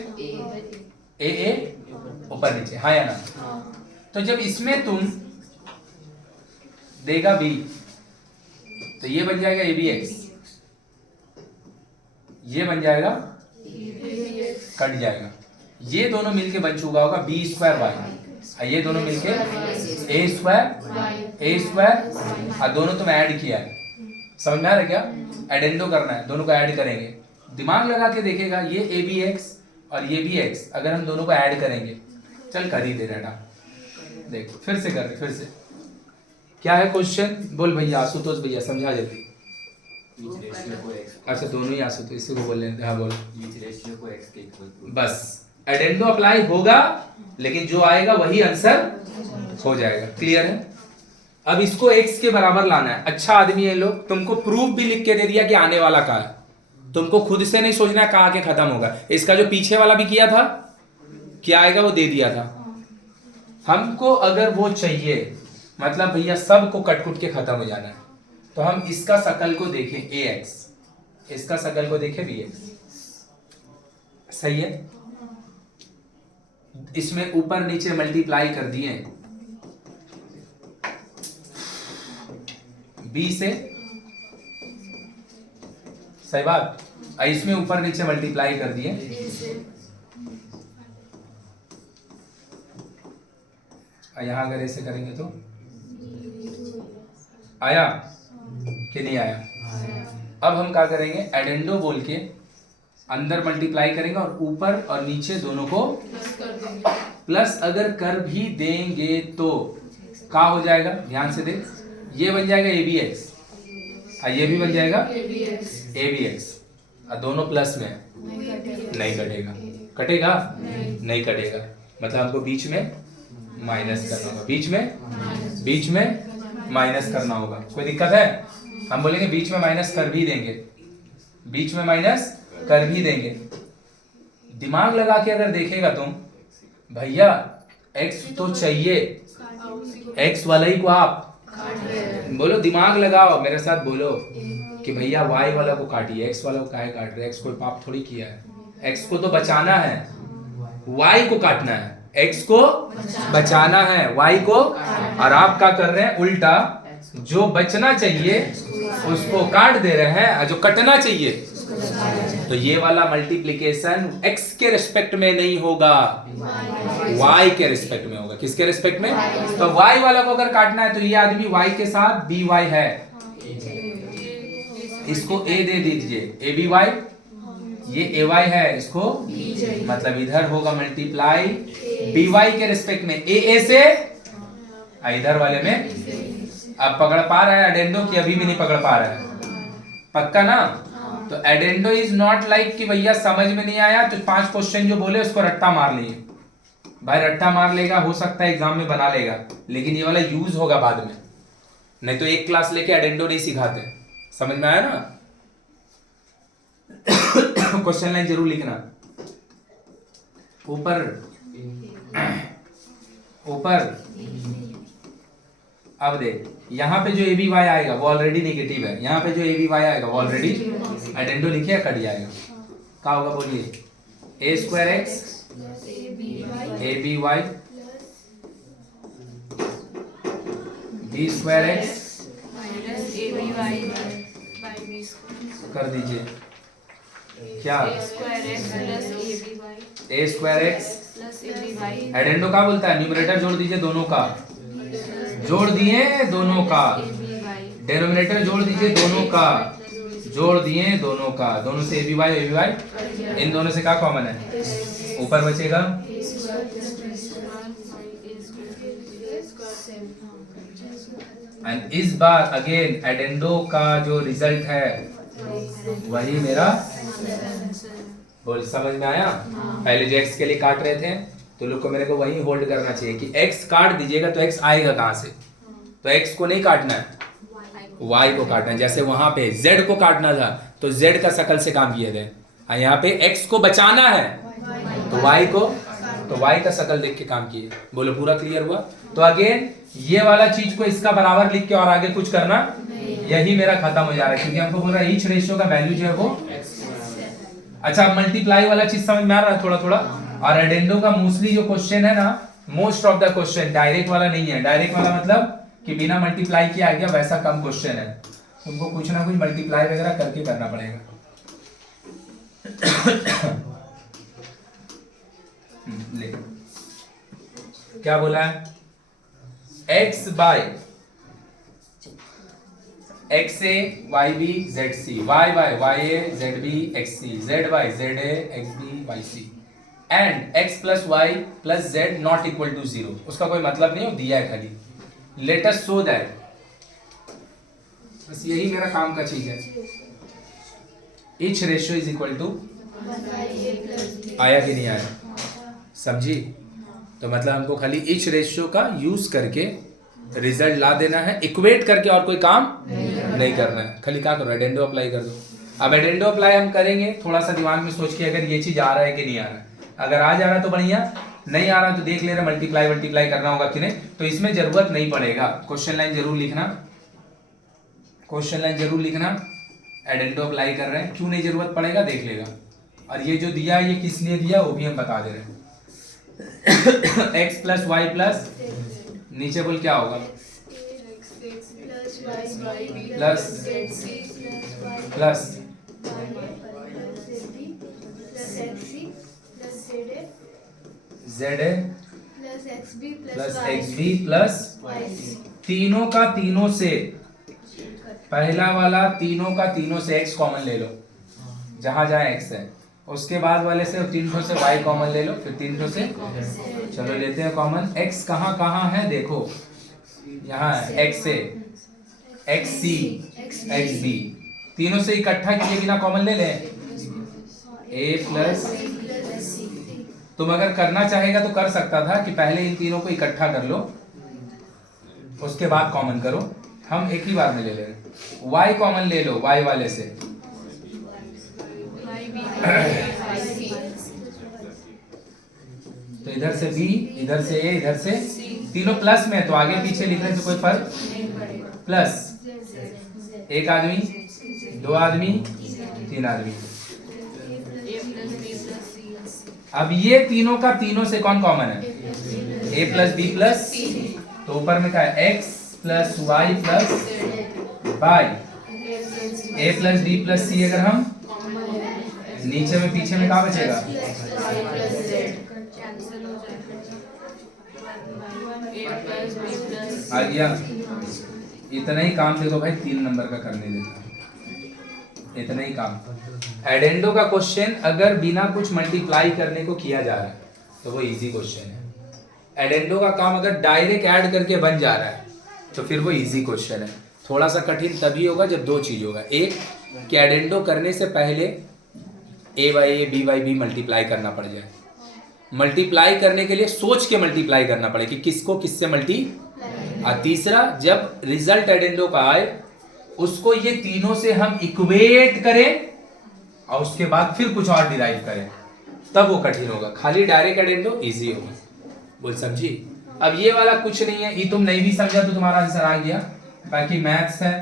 ए ए ऊपर नीचे, हाँ या ना, तो जब इसमें तुम देगा b, तो ये बन जाएगा ए बी एक्स, ये बन जाएगा, कट जाएगा, ये दोनों मिलके बन चुका होगा बी स्क्वायर वाई, ये दोनों मिलके ए स्क्वायर, और दोनों तुम ऐड किया है, समझ में आ रहा है क्या? एडेंडो करना है, दोनों को ऐड करेंगे, दिमाग लगा के देखेगा, ये ए बी एक्स और ये बी एक्स, अगर हम दोनों को ऐड करेंगे, चल कर ही दे रहा, देख फिर से कर, फिर से क्या है क्वेश्चन, बोल भैया आशुतोष भैया समझा जल्दी। each ratio को x अच्छा दोनों ही आंसू तो इसी को बोल लेते हैं। हाँ बोल। each ratio को x के इक्वल टू बस एडेंडो अप्लाई होगा लेकिन जो आएगा वही आंसर हो जाएगा। क्लियर है? अब इसको x के बराबर लाना है। अच्छा आदमी है लोग, तुमको प्रूफ भी लिख के दे दिया कि आने वाला का है, तुमको खुद से नहीं सोचना है कहाँ के खत्म होगा। इसका जो पीछे वाला भी किया था क्या आएगा वो दे दिया था। हमको अगर वो चाहिए मतलब भैया सबको कट कुट के खत्म हो जाना है, तो हम इसका शकल को देखें ax, इसका शकल को देखें bx। सही है? इसमें ऊपर नीचे मल्टीप्लाई कर दिए b से, सही बात। इसमें ऊपर नीचे मल्टीप्लाई कर दिए, यहां अगर ऐसे करेंगे तो आया कि नहीं आया? अब हम क्या करेंगे, एडेंडो बोल के अंदर मल्टीप्लाई करेंगे और ऊपर और नीचे दोनों को प्लस अगर कर भी देंगे तो क्या हो जाएगा? ध्यान से देख, ये बन जाएगा abx और ये भी बन जाएगा abx और दोनों प्लस में नहीं कटेगा। कटेगा? नहीं कटेगा। मतलब हमको बीच में माइनस करना होगा, बीच में माइनस करना होगा। कोई दिक्कत है? हम बोलेंगे बीच में माइनस कर भी देंगे, बीच में माइनस कर भी देंगे। दिमाग लगा के अगर देखेगा तुम, भैया x तो चाहिए, x वाला ही को आप बोलो, दिमाग लगाओ मेरे साथ बोलो कि भैया y वाला को काटिए, x वाला को काहे काट रहे? x कोई पाप थोड़ी किया है, x को तो बचाना है, y को काटना है, x को बचाना है, y को। और आप क्या कर रहे हैं? उल्टा, जो बचना चाहिए उसको काट दे रहे हैं और जो कटना चाहिए, तो ये वाला मल्टीप्लिकेशन x के रिस्पेक्ट में नहीं होगा, y के रिस्पेक्ट में होगा। किसके रिस्पेक्ट में? तो y वाला को अगर काटना है तो ये आदमी y के साथ by है, इसको a दे दीजिए aby, ये ay है, इसको मतलब इधर होगा मल्टीप्लाई by के रिस्पेक्ट में aa से, इधर वाले में। अब पकड़ पा रहा है एडेंडो की? अभी भी नहीं पकड़ पा रहा है, पक्का ना? तो एडेंडो इज नॉट लाइक कि भैया समझ में नहीं आया तो 5 क्वेश्चन जो बोले उसको रट्टा मार लिए। भाई रट्टा मार लेगा, हो सकता है एग्जाम में बना लेगा, लेकिन ये वाला यूज होगा बाद में। नहीं तो एक क्लास लेके एडेंडो नहीं सिखाते। समझ में आया ना? क्वेश्चन लाइन जरूर लिखना। ऊपर अब देख, यहाँ पे जो ए बी वाई आएगा वो ऑलरेडी नेगेटिव है, यहाँ पे जो ए बी वाई आएगा वो ऑलरेडी एडेंडो लिखे या कट जाएगा? क्या होगा बोलिए? A square X A B Y B square X कर दीजिए क्या? ए स्क्वायर एक्स एडेंडो क्या बोलता है? न्यूमरेटर जोड़ दीजिए दोनों का, जोड़ दिए दोनों का, डेनोमिनेटर जोड़ दीजिए दोनों का, जोड़ दिए दोनों का, दोनों से ए बी वाई, इन दोनों से क्या कॉमन है? ऊपर बचेगा एंड इस बार अगेन एडेंडो का जो रिजल्ट है वही मेरा बोल। समझ में आया? पहले जो x के लिए काट रहे थे तो लोग को मेरे को वही होल्ड करना चाहिए कि x काट दीजिएगा तो x आएगा कहां से? तो x को नहीं काटना है, y को काटना है। जैसे वहां पे z को काटना था तो z का शकल से काम किए थे, यहाँ पे x को बचाना है तो y का शकल देख के काम किए। बोलो पूरा क्लियर हुआ? तो अगेन ये वाला चीज को इसका बराबर लिख के और आगे कुछ करना, यही मेरा खत्म हो जा रहा है, क्योंकि हमको बोल रहा है ईच रेशियो का वैल्यू जो है वो। अच्छा मल्टीप्लाई वाला चीज समझ में आ रहा है थोड़ा थोड़ा? और एडेंडो का मोस्टली जो क्वेश्चन है ना, most of the question direct वाला नहीं है। डायरेक्ट वाला मतलब कि बिना मल्टीप्लाई किया आ गया, वैसा कम क्वेश्चन है, तुमको कुछ ना कुछ मल्टीप्लाई वगैरह करके करना पड़ेगा। ले क्या बोला है? x by X A Y B Z C, Y by Y A Z B X C, Z by Z A X B Y C and x plus Y plus Z not equal to 0। उसका कोई मतलब नहीं हो, दिया है खाली। Let us show that, बस यही मेरा काम का चीज है। Each ratio is equal to, आया कि नहीं आया, समझी? तो मतलब हमको खाली इच रेशियो का यूज करके रिजल्ट ला देना है, इक्वेट करके और कोई काम नहीं करना है। खाली क्या करो, एडेंडो अप्लाई कर दो। अब एडेंडो अप्लाई हम करेंगे, थोड़ा सा दिमाग में सोच के अगर ये चीज आ रहा है कि नहीं आ रहा है। अगर आ जा रहा है तो बढ़िया, नहीं आ रहा तो देख ले रहे मल्टीप्लाई करना होगा कि नहीं। तो इसमें जरूरत नहीं पड़ेगा, क्वेश्चन लाइन जरूर लिखना, क्वेश्चन लाइन जरूर लिखना। एडेंडो अप्लाई कर रहे हैं, क्यों नहीं जरूरत पड़ेगा देख लेगा। और ये जो दिया ये किस लिए दिया वो भी हम बता दे रहे हैं। x प्लस वाई प्लस, नीचे बोल क्या होगा, plus plus Z A plus X B plus, तीनों का तीनों से, पहला वाला तीनों का तीनों से x कॉमन ले लो, जहां जहां x है। उसके बाद वाले से 300 से y कॉमन ले लो, फिर 300 से, चलो लेते हैं कॉमन। x कहाँ कहाँ है देखो, यहाँ है x से, x c x b, तीनों से इकट्ठा किए बिना कॉमन ले लें, a प्लस। तुम अगर करना चाहेगा तो कर सकता था कि पहले इन तीनों को इकट्ठा कर लो, उसके बाद कॉमन करो। हम एक ही बार में ले ले रहे हैं। y कॉमन ले लो y वाले से, तो इधर से b, इधर से a, इधर से, तीनों प्लस में है तो आगे पीछे लिखने से कोई फर्क, प्लस एक आदमी, दो आदमी, तीन आदमी। अब ये तीनों का तीनों से कौन कॉमन है, a प्लस b प्लस, तो ऊपर में क्या है x plus Y plus Y, a plus b plus c। अगर हम नीचे में पीछे में क्या बचेगा, आ गया। इतना ही काम देखो भाई, 3 नंबर का करने देता, इतना ही काम। एडेंडो का क्वेश्चन अगर बिना कुछ मल्टीप्लाई करने को किया जा रहा है तो वो इजी क्वेश्चन है। एडेंडो का काम अगर डायरेक्ट ऐड करके बन जा रहा है तो फिर वो इजी क्वेश्चन है। थोड़ा सा कठिन तभी होगा जब दो चीज होगा, एक कि एडेंडो करने से पहले a by A B by B multiply करना पड़ जाए। मल्टीप्लाई करने के लिए सोच के मल्टीप्लाई करना पड़े कि किसको किससे मल्टी। और तीसरा, जब रिजल्ट एडेंडो का आए उसको ये तीनों से हम इक्वेट करें और उसके बाद फिर कुछ और डिराइव करें, तब वो कठिन होगा। खाली डायरेक्ट एडेंडो इजी होगा, बोल समझी। अब ये वाला कुछ नहीं है, ये तुम नहीं भी समझा तो तुम्हारा आंसर आ गया। बाकी मैथ्स है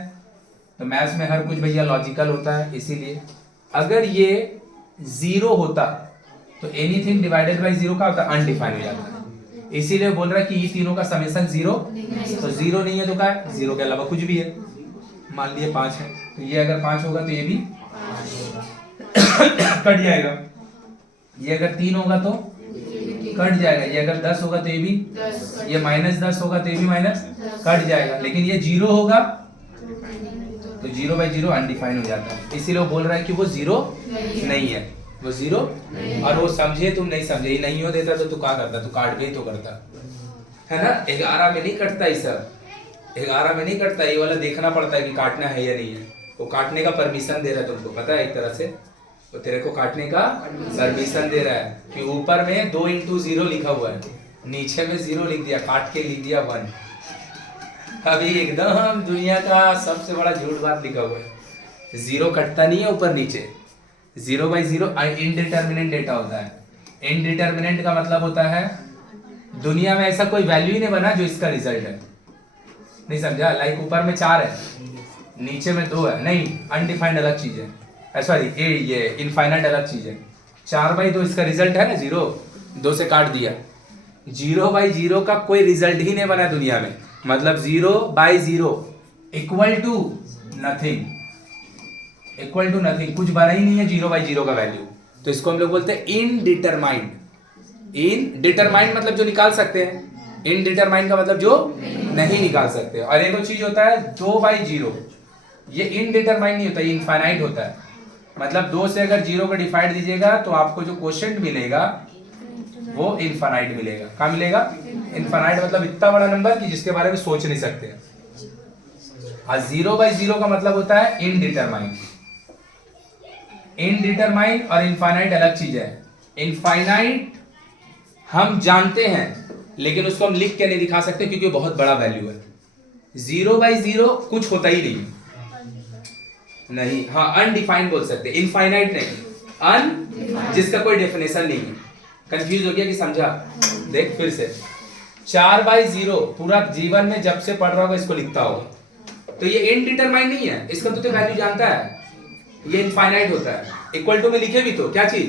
तो मैथ्स में हर कुछ भैया लॉजिकल होता है, इसीलिए अगर ये 0 होता तो एनीथिंग डिवाइडेड बाय 0 का होता, अनडिफाइंड हो जाता है। इसीलिए बोल रहा है कि ये तीनों का समेशन 0, तो 0 नहीं है तो क्या है, 0 के अलावा कुछ भी है। मान लिए 5 है तो ये अगर 5 होगा तो ये भी कट जाएगा। ये अगर 3 होगा तो कट जाएगा, ये अगर 10 होगा तो ये भी, ये -10 होगा तो ये भी माइनस कट जाएगा। लेकिन ये 0 होगा तो 0 बाई 0 अनडिफाइंड हो जाता है। इसीलिए वो बोल रहा है कि वो 0 नहीं है, वो 0। और वो समझे तुम नहीं समझे, ये नहीं हो देता तो तू क्या करता, तू काट के ही तो करता है ना। 11 में नहीं कटता ये सब, 11 में नहीं कटता, ये वाला देखना पड़ता है कि काटना है या नहीं है। वो काटने का परमिशन दे रहा है तुमको, पता है एक तरह से वो तेरे को काटने का परमिशन दे रहा है कि ऊपर में 2 × 0 लिखा हुआ है, नीचे में 0 लिख दिया, काट के लिख दिया 1। अभी एकदम दुनिया का सबसे बड़ा झूठ बात लिखा हुआ है, 0 कटता नहीं है ऊपर नीचे। 0 बाई 0 इनडिटर्मिनेंट डेटा होता है। इनडिटर्मिनेंट का मतलब होता है दुनिया में ऐसा कोई वैल्यू ही नहीं बना जो इसका रिजल्ट है, नहीं समझा। लाइक ऊपर में 4 है, नीचे में 2 है, नहीं, अनडिफाइंड अलग चीज है, सॉरी ये इनफाइनाइट अलग चीज है। 4 बाई 2 इसका रिजल्ट है ना 0, 2 से काट दिया। 0 बाई 0 का कोई रिजल्ट ही नहीं बना दुनिया में, मतलब 0 by 0 equal to nothing, equal to nothing, कुछ बना ही नहीं है 0 बाई 0 का वैल्यू। तो इसको हम लोग बोलते हैं इनडिटरमाइंड। इनडिटरमाइंड मतलब जो निकाल सकते हैं, इनडिटरमाइंड का मतलब जो नहीं निकाल सकते। और एक और चीज होता है 2 बाई 0, ये इनडिटरमाइंड नहीं होता, ये इनफाइनाइट होता है। मतलब 2 से अगर 0 का डिवाइड दीजिएगा तो आपको जो क्वोशिएंट मिलेगा वो इनफाइनाइट मिलेगा। क्या मिलेगा, इनफाइनाइट, मतलब इतना बड़ा नंबर कि जिसके बारे में सोच नहीं सकते। और 0 बाई 0 का मतलब होता है इनडिटरमाइंड। इनडिटरमाइन और इनफाइनाइट अलग चीज है। इनफाइनाइट हम जानते हैं लेकिन उसको हम लिख के नहीं दिखा सकते क्योंकि बहुत बड़ा वैल्यू है। 0/0 कुछ होता ही नहीं नहीं, हाँ अनडिफाइंड बोल सकते, इनफाइनाइट नहीं, अन जिसका कोई डेफिनेशन नहीं है। कंफ्यूज हो गया कि समझा? देख फिर से 4/0 पूरा जीवन में जब से पढ़ रहा होगा इसको लिखता होगा, तो ये इनडिटरमाइन नहीं है, इसका तो वैल्यू जानता है, ये इनफाइनाइट होता है। इक्वल टू में लिखे भी तो क्या चीज?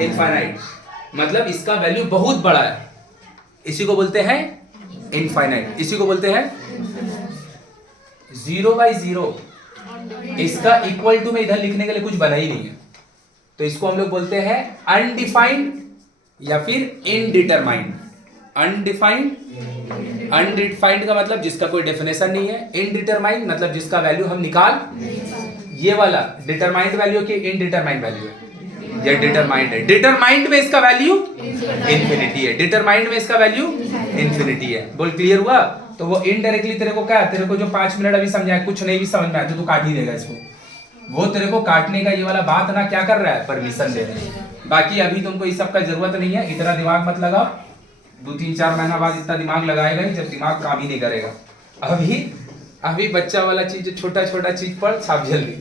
इनफाइनाइट, मतलब इसका वैल्यू बहुत बड़ा है, इसी को बोलते हैं इनफाइनाइट, इसी को बोलते हैं 0/0। इसका इक्वल टू में इधर लिखने के लिए कुछ बना ही नहीं है, तो इसको हम लोग बोलते हैं अनडिफाइंड या फिर इनडिटरमाइंड। अनडिफाइंड का मतलब जिसका कोई डेफिनेशन नहीं है, इनडिटरमाइंड मतलब जिसका वैल्यू हम निकाल, ये वाला डिटरमाइंड वैल्यू की इनडिटरमाइंड वैल्यू है, ये डिटरमाइंड है। डिटरमाइंड में इसका वैल्यू इन्फिनिटी है, डिटरमाइंड में इसका वैल्यू इन्फिनिटी है। बोल क्लियर हुआ? तो वो इनडायरेक्टली तेरे को क्या, तेरे को जो 5 मिनट अभी समझाया कुछ नहीं भी समझ में आया तो तू काट ही देगा इसको, वो तेरे को काटने का ये वाला बात ना क्या कर रहा है, परमिशन दे रहा है। बाकी अभी तुमको इस सब का जरूरत नहीं है, इतना दिमाग मत लगाओ, 2-3-4 महीना बाद इतना दिमाग लगाएगा ही जब दिमाग काम ही नहीं करेगा। अभी बच्चा वाला चीज, छोटा छोटा चीज पढ़ छाप जल्दी।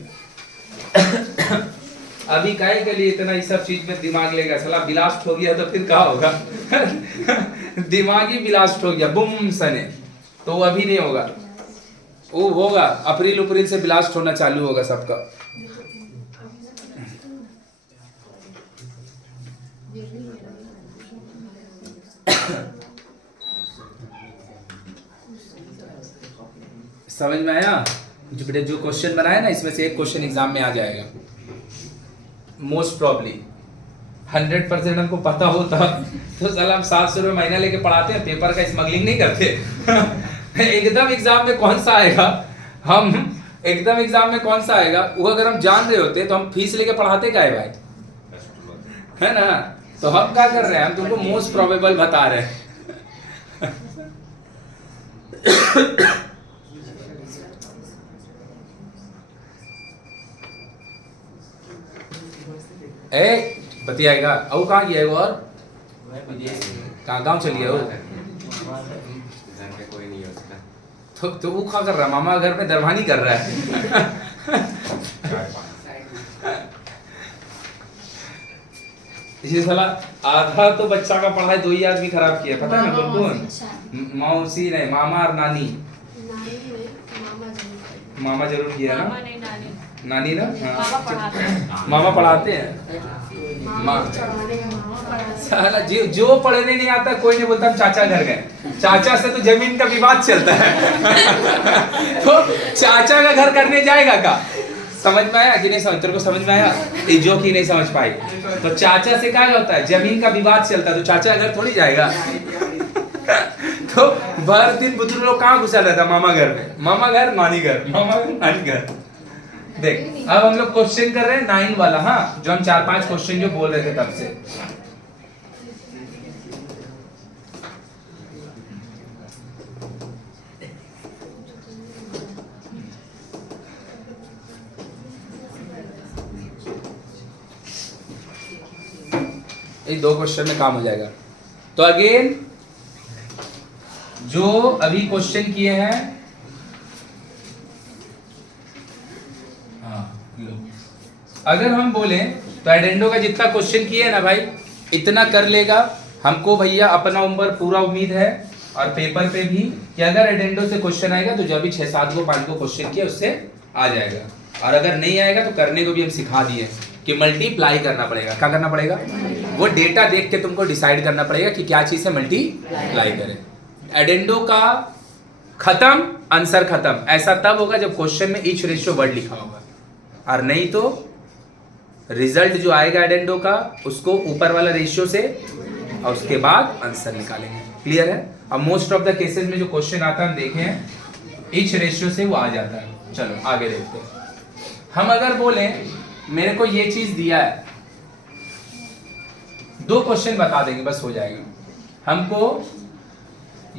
अभी काहे के लिए इतना इस सब चीज में दिमाग लेगा, साला ब्लास्ट हो गया तो फिर क्या होगा? दिमाग ही ब्लास्ट हो गया बुम सने, तो वो अभी नहीं होगा, वो होगा अप्रैल से ब्लास्ट होना चालू होगा सबका। समझ में आया? जो बेटे जो क्वेश्चन बनाया ना, इसमें से एक क्वेश्चन एग्जाम में आ जाएगा मोस्ट प्रॉब्ली। 100% हमको पता होता तो साला हम 700 रुपये महीना लेके पढ़ाते हैं, पेपर का स्मगलिंग नहीं करते। एकदम एग्जाम में कौन सा आएगा, हम एकदम एग्जाम में कौन सा आएगा, वो अगर हम जान रहे होते तो हम फीस लेके पढ़ाते क्या है भाई, है ना? तो हम क्या कर रहे हैं, हम तुमको मोस्ट प्रोबेबल बता रहे हैं। ए बतियाएगा औ कहाँ गया है वो, और कहाँ गाँव चल गया वो, घर पे कोई नहीं है उसका। तो वो क्या कर रहा है, मामा घर में दरवानी कर रहा है। इसी साला आधा तो बच्चा का पढ़ाई 2 ही आदमी खराब किया, पता है ना कौन? मौसी नहीं, मामा और नानी। मामा जरूर किया ना, नानी ना, हाँ। मामा पढ़ाते हैं। साला जो पढ़ने नहीं आता कोई नहीं बोलता हम चाचा घर गए, चाचा से तो जमीन का विवाद चलता है। तो चाचा का घर करने जाएगा का? समझ में आया कि नहीं समझ? तेरे को समझ में आया? ये जो कि नहीं समझ पाई, तो चाचा से क्या होता है, जमीन का विवाद चलता है, तो चाचा घर थोड़ी जाएगा। तो भर दिन बुजुर्ग लोग कहाँ घुसा रहता है, मामा घर में, मामा घर नानी घर, मामा घर नानी घर। देख अब हम लोग क्वेश्चन कर रहे हैं 9 वाला, हाँ, जो हम 4-5 क्वेश्चन जो बोल रहे थे तब से। ये 2 क्वेश्चन में काम हो जाएगा। तो अगेन जो अभी क्वेश्चन किए हैं, अगर हम बोले तो एडेंडो का जितना क्वेश्चन किए है ना भाई, इतना कर लेगा। हमको भैया अपना उम्र पूरा उम्मीद है और पेपर पे भी कि अगर एडेंडो से क्वेश्चन आएगा तो जो भी 6-7 को 5 को क्वेश्चन किया उससे आ जाएगा, और अगर नहीं आएगा तो करने को भी हम सिखा दिए कि मल्टीप्लाई करना पड़ेगा। क्या करना पड़ेगा? वो डेटा देख के तुमको डिसाइड करना पड़ेगा कि क्या चीज से मल्टीप्लाई करें। एडेंडो का खत्म, आंसर खत्म, ऐसा तब होगा जब क्वेश्चन में ईच रेशियो वर्ड लिखा होगा, और नहीं तो रिजल्ट जो आएगा एडेंडो का उसको ऊपर वाला रेशियो से और उसके बाद आंसर निकालेंगे। क्लियर है? अब मोस्ट ऑफ द केसेस में जो क्वेश्चन आता है हम देखे हैं ईच रेशियो से वो आ जाता है। चलो आगे देखते हैं। हम अगर बोले मेरे को ये चीज दिया है, 2 क्वेश्चन बता देंगे बस हो जाएगा। हमको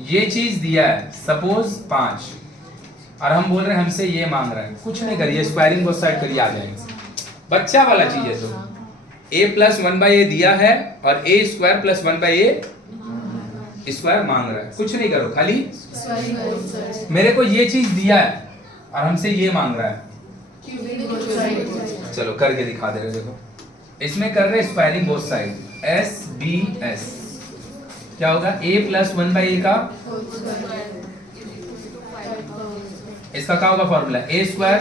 ये चीज दिया है सपोज 5, और हम बोल रहे हैं हमसे ये मांग रहा है, कुछ नहीं करिए, स्क्वायरिंग बोथ साइड करिए आ जाएगा। बच्चा वाला चीज है तो a प्लस 1/a दिया है और a square plus 1/a square मांग रहा है। कुछ नहीं करो, खाली मेरे को ये चीज दिया है और हमसे ये मांग रहा है। चलो करके दिखा दे रहे, देखो इसमें कर रहे squaring both side, s b s क्या होगा a प्लस 1/a का इसका क्या होगा फॉर्मूला, a स्क्वायर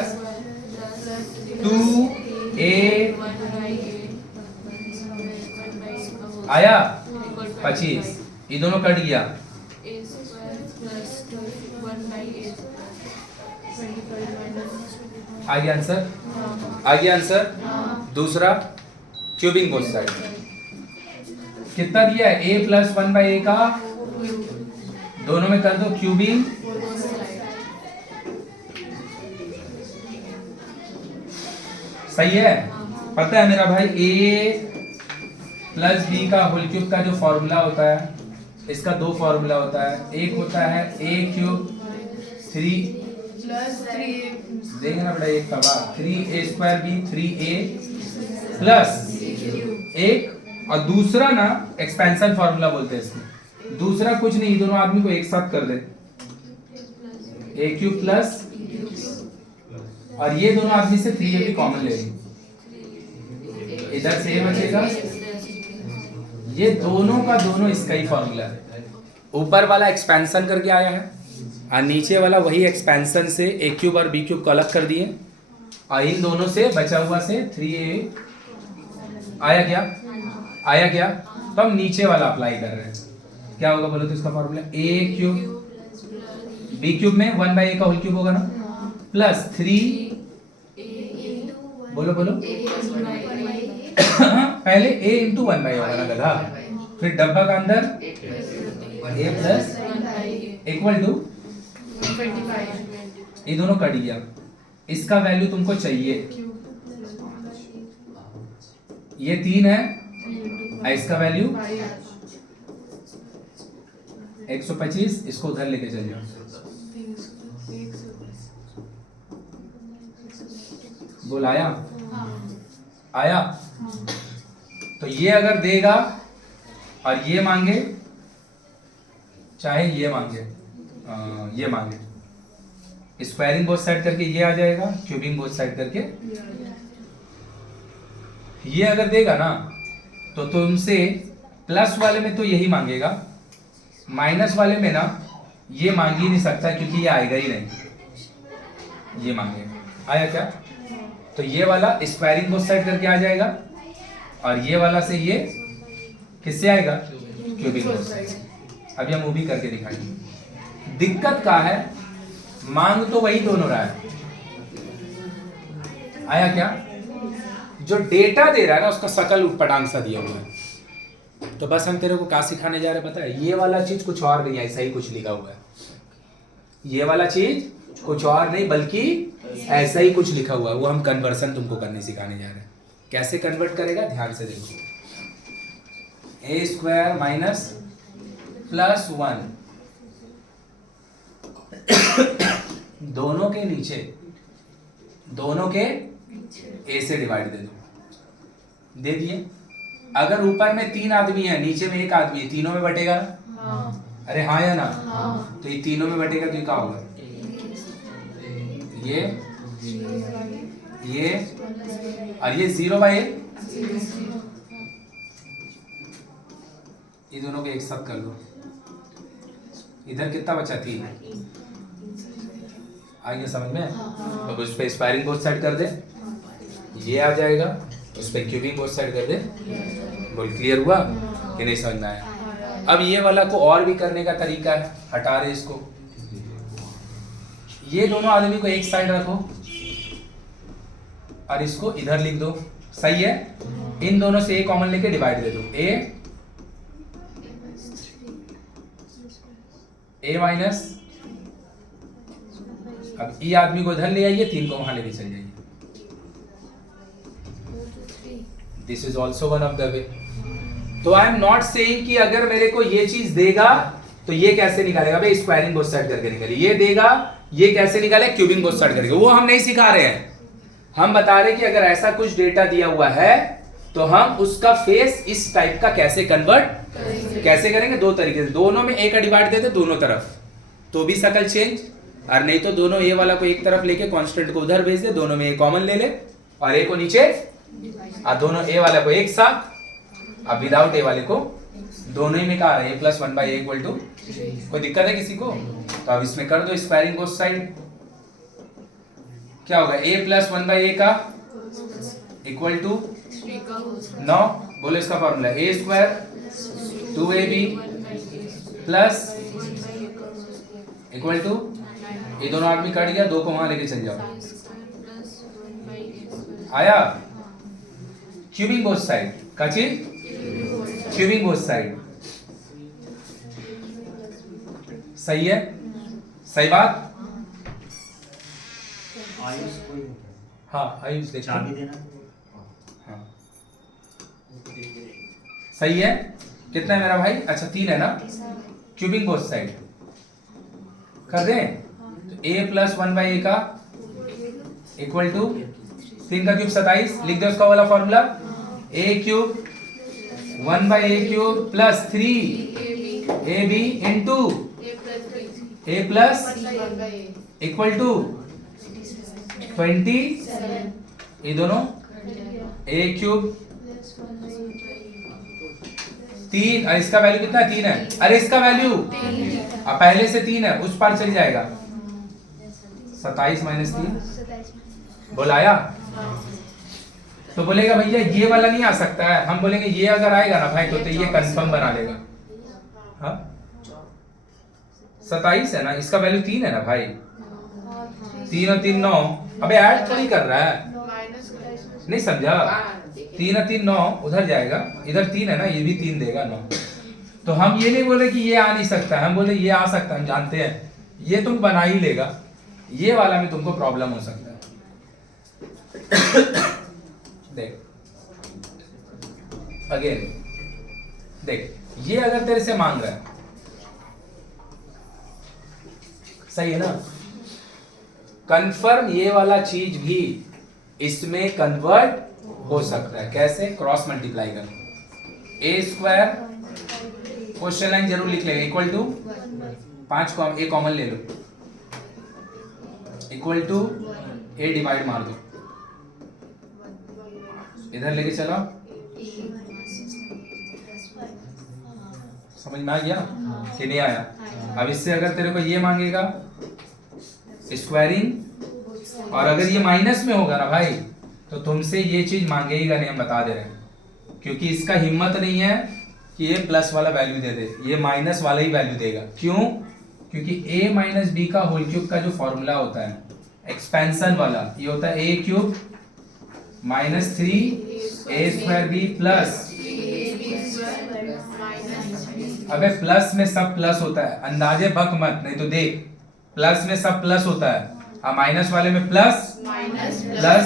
2a आया 25, ये दोनों कट गया, आ गया आंसर, आ गया आंसर। दूसरा क्यूबिंग बोथ साइड कितना दिया है, a प्लस 1/a का दोनों में कर दो क्यूबिंग, सही है। पता है मेरा भाई a प्लस b का होल क्यूब का जो फॉर्मूला होता है, इसका दो फॉर्मूला होता है, एक होता है a क्यूब 3 देखना बेटा, एक का बाद 3a square b 3a plus एक, और दूसरा ना एक्सपेंशन फॉर्मूला बोलते हैं इसमें, दूसरा कुछ नहीं, दोनों आदमी को एक साथ कर दे, a क्यूब प्लस, और ये दोनों आदमी से 3a भी कॉमन ले लेंगे, इधर से a बचेगा, ये दोनों का दोनों इसका ही फॉर्मूला है। ऊपर वाला एक्सपेंशन करके आया है और नीचे वाला वही एक्सपेंशन से a क्यूब और b क्यूब को अलग कर दिए, और इन दोनों से बचा हुआ से 3a आया क्या, आया क्या। तो हम नीचे वाला अप्लाई कर रहे हैं, क्या होगा बोलो तो इसका formula, a cube b cube में 1/a का होल क्यूब होगा ना, प्लस 3 बोलो बोलो पहले a इंटू 1/a होगा ना गधा, फिर डब्बा का अंदर a प्लस इक्वल टू, ये दोनों कट गया, इसका वैल्यू तुमको चाहिए, ये 3 है, इसका वैल्यू 125, इसको उधर लेके चल जाओ, बोल आया, आया। तो ये अगर देगा और ये मांगे, चाहे ये मांगे, ये मांगे, स्क्वायरिंग बोथ साइड करके ये आ जाएगा, क्यूबिंग बोथ साइड करके ये अगर देगा ना, तो तुमसे प्लस वाले में तो यही मांगेगा, माइनस वाले में ना ये मांग ही नहीं सकता क्योंकि ये आएगा ही नहीं, ये मांगेगा। आया क्या, तो ये वाला स्क्वायरिंग बोथ साइड करके आ जाएगा, और ये वाला से ये किससे आएगा, क्यूबिंग बोथ साइड। अभी हम वो भी करके दिखाएंगे। दिक्कत क्या है, मांग तो वही दोनों रहा है, आया क्या, जो डेटा दे रहा है ना उसका शकल उटपटांग सा दिया हुआ है। तो बस हम तेरे को क्या सिखाने जा रहे हैं पता है, ये वाला चीज कुछ और नहीं, ऐसा ही कुछ लिखा हुआ है, ये वाला चीज कुछ और नहीं बल्कि ऐसा ही कुछ लिखा हुआ है, वो हम कन्वर्सन तुमको करने सिखाने जा रहे हैं। कैसे कन्वर्ट करेगा ध्यान से देखो, a स्क्वायर माइनस प्लस 1 दोनों के नीचे, दोनों के a से डिवाइड दे दो, दे दिए। अगर ऊपर में 3 आदमी है, नीचे में 1 आदमी है, तीनों में बटेगा ना, अरे हाँ या ना, तो ये तीनों में बटेगा तो ये क्या होगा, ये और ये 0/a, ये दोनों को एक साथ कर दो, इधर कितना बचा 3, आ गया समझ में। अब उस पे स्क्वायरिंग बोथ साइड कर दे, ये आ जाएगा, उस पे क्यूबिंग बोथ साइड कर दे, बोल क्लियर हुआ कि नहीं समझ में आया। अब ये वाला को और भी करने का तरीका है, हटा रहे इसको, ये दोनों आदमी को एक साइड रखो और इसको इधर लिख दो, सही है। इन दोनों से a कॉमन लेके डिवाइड दे दो, a माइनस, अब e आदमी को इधर ले आइए, 3 को वहां लेके चल जाइए, this is also one of the way. तो आई एम नॉट सेइंग कि अगर मेरे को ये चीज देगा तो ये कैसे निकालेगा, भाई स्क्वायरिंग बोथ साइड करके निकाले, ये देगा ये कैसे निकाले, क्यूबिंग बोथ साइड करके, वो हम नहीं सिखा रहे हैं। हम बता रहे कि अगर ऐसा कुछ डेटा दिया हुआ है तो हम उसका फेस इस टाइप का कैसे कन्वर्ट कैसे करेंगे, दो तरीके से। दोनों में ए का डिवाइड देते दोनों तरफ तो भी शकल चेंज, और नहीं तो दोनों ए वाला को एक तरफ लेके कांस्टेंट को उधर भेज दे, दोनों में ए कॉमन ले ले और ए को नीचे, और दोनों ए वाले को एक साथ, अब विदाउट ए वाले को दोनों ही में कहा है a + 1/a = कोई दिक्कत है किसी को? तो अब इसमें कर दो स्क्वायरिंग बोथ साइड, क्या होगा a + 1/a का इक्वल टू 9, बोलो इसका formula a² 2ab plus equal to, ये दोनों आदमी कट गया, दो को वहां लेके चल जाओ, आया क्यूबिंग बोथ साइड का चीज, क्यूबिंग बोथ साइड, सही है, सही बात। हाँ आयुष देखो, हाँ सही है। कितना है मेरा भाई? अच्छा 3 है ना, क्यूबिंग बोथ साइड कर दें तो a + 1/a का इक्वल टू 3 का क्यूब 27, लिख दो उसका वाला formula a³ 1/a³ plus 3ab into a plus equal to 20, ये दोनों a³ 3, और इसका वैल्यू कितना है? 3 है। अरे इसका वैल्यू अब पहले से 3 है, उस पार चल जाएगा, 27 - 3 बोलाया। तो बोलेगा भैया ये वाला नहीं आ सकता है, हम बोलेंगे ये अगर आएगा ना भाई तो ये कंफर्म बना लेगा। हाँ 27 है ना, इसका वैल्यू 3 है ना भाई, 3 और 3 9, अबे ऐड थोड़ी कर रहा है, नहीं समझा? 3 और 3 9, उधर जाएगा, इधर 3 है ना, ये भी 3 देगा 9। तो हम ये नहीं बोले कि ये आ नहीं सकता, हम बोले ये आ सकता है, हम जानते हैं ये तुम बना ही लेगा, ये वाला में तुमको प्रॉब्लम हो सकता है। देख अगेन, देख ये अगर तेरे से मांग रहा है, सही है ना, कंफर्म ये वाला चीज भी इसमें कन्वर्ट हो सकता है। कैसे? क्रॉस मल्टीप्लाई कर, a² क्वेश्चन लाइन जरूर लिख लेगा, इक्वल टू 5 a कॉमन ले लो, इक्वल टू a डिवाइड मार दो, इधर लेके चलो, समझ में आ गया कि नहीं आया? अब इससे अगर तेरे को ये मांगेगा स्क्वायरिंग, और अगर ये माइनस में होगा ना भाई तो तुमसे ये चीज मांगेगा नहीं, हम बता दे रहे हैं, क्योंकि इसका हिम्मत नहीं है कि ये प्लस वाला वैल्यू दे दे, ये माइनस वाला ही वैल्यू देगा। क्यों? क्योंकि a - b का होल क्यूब का जो फॉर्मूला होता है एक्सपेंशन वाला, ये होता है a³ - 3a² प्लस, अबे प्लस में सब प्लस होता है, अंदाजे बक मत, नहीं तो देख प्लस में सब प्लस होता है, और माइनस वाले में प्लस प्लस।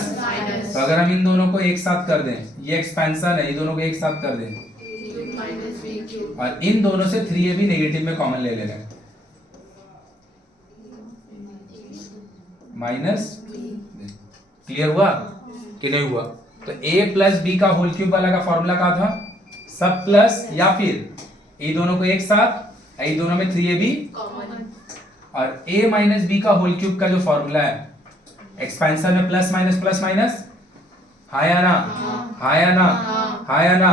तो अगर हम इन दोनों को एक साथ कर दें, ये एक्सपेंशन है, ये दोनों को एक साथ कर दें, और इन दोनों से 3ab नेगेटिव में कॉमन ले लेना, माइनस, क्लियर हुआ कि नहीं हुआ? तो a + b का होल क्यूब वाला का फॉर्मूला क्या था? सब प्लस, या फिर ये दोनों को एक साथ, ये दोनों में 3ab, और a - b का होल क्यूब का जो फॉर्मूला है एक्सपेंशन में प्लस माइनस प्लस माइनस, हाँ या ना, हाँ या ना, हाँ या ना,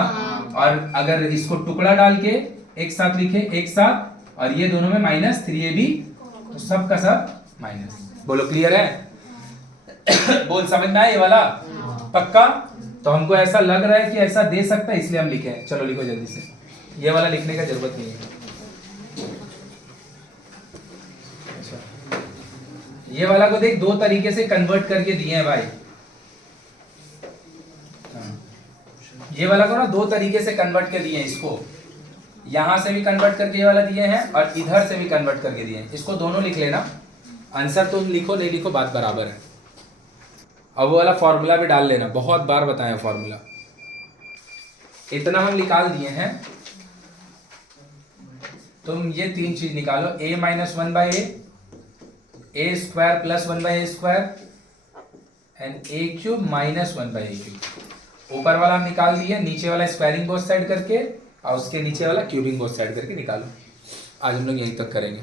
और अगर इसको टुकड़ा डाल के एक साथ लिखे, एक साथ, और ये दोनों में -3ab, तो सब का सब माइनस। बोलो क्लियर है? बोल समझ में आया ये वाला? पक्का? तो हमको ऐसा लग रहा है कि ऐसा दे सकता है, इसलिए हम लिखे हैं। चलो लिखो जल्दी से, ये वाला लिखने का जरूरत नहीं है। ये वाला को देख, दो तरीके से कन्वर्ट करके दिए हैं भाई, ये वाला को ना दो तरीके से कन्वर्ट कर दिए हैं, इसको यहां से भी कन्वर्ट करके ये वाला दिए हैं, और इधर से भी कन्वर्ट करके दिए हैं। इसको दोनों लिख लेना, आंसर तुम लिखो नहीं लिखो बात बराबर है। अब वो वाला फॉर्मूला भी डाल लेना, बहुत बार बताया फॉर्मूला। इतना हम निकाल दिए हैं, तुम ये 3 चीज निकालो, a - 1/a, a² + 1/a², and A cube minus 1/a cube. ऊपर वाला हम निकाल दिए, नीचे वाला स्क्वायरिंग बोथ साइड करके और उसके नीचे वाला क्यूबिंग बोथ साइड करके निकालो। आज हम लोग यहीं तक करेंगे।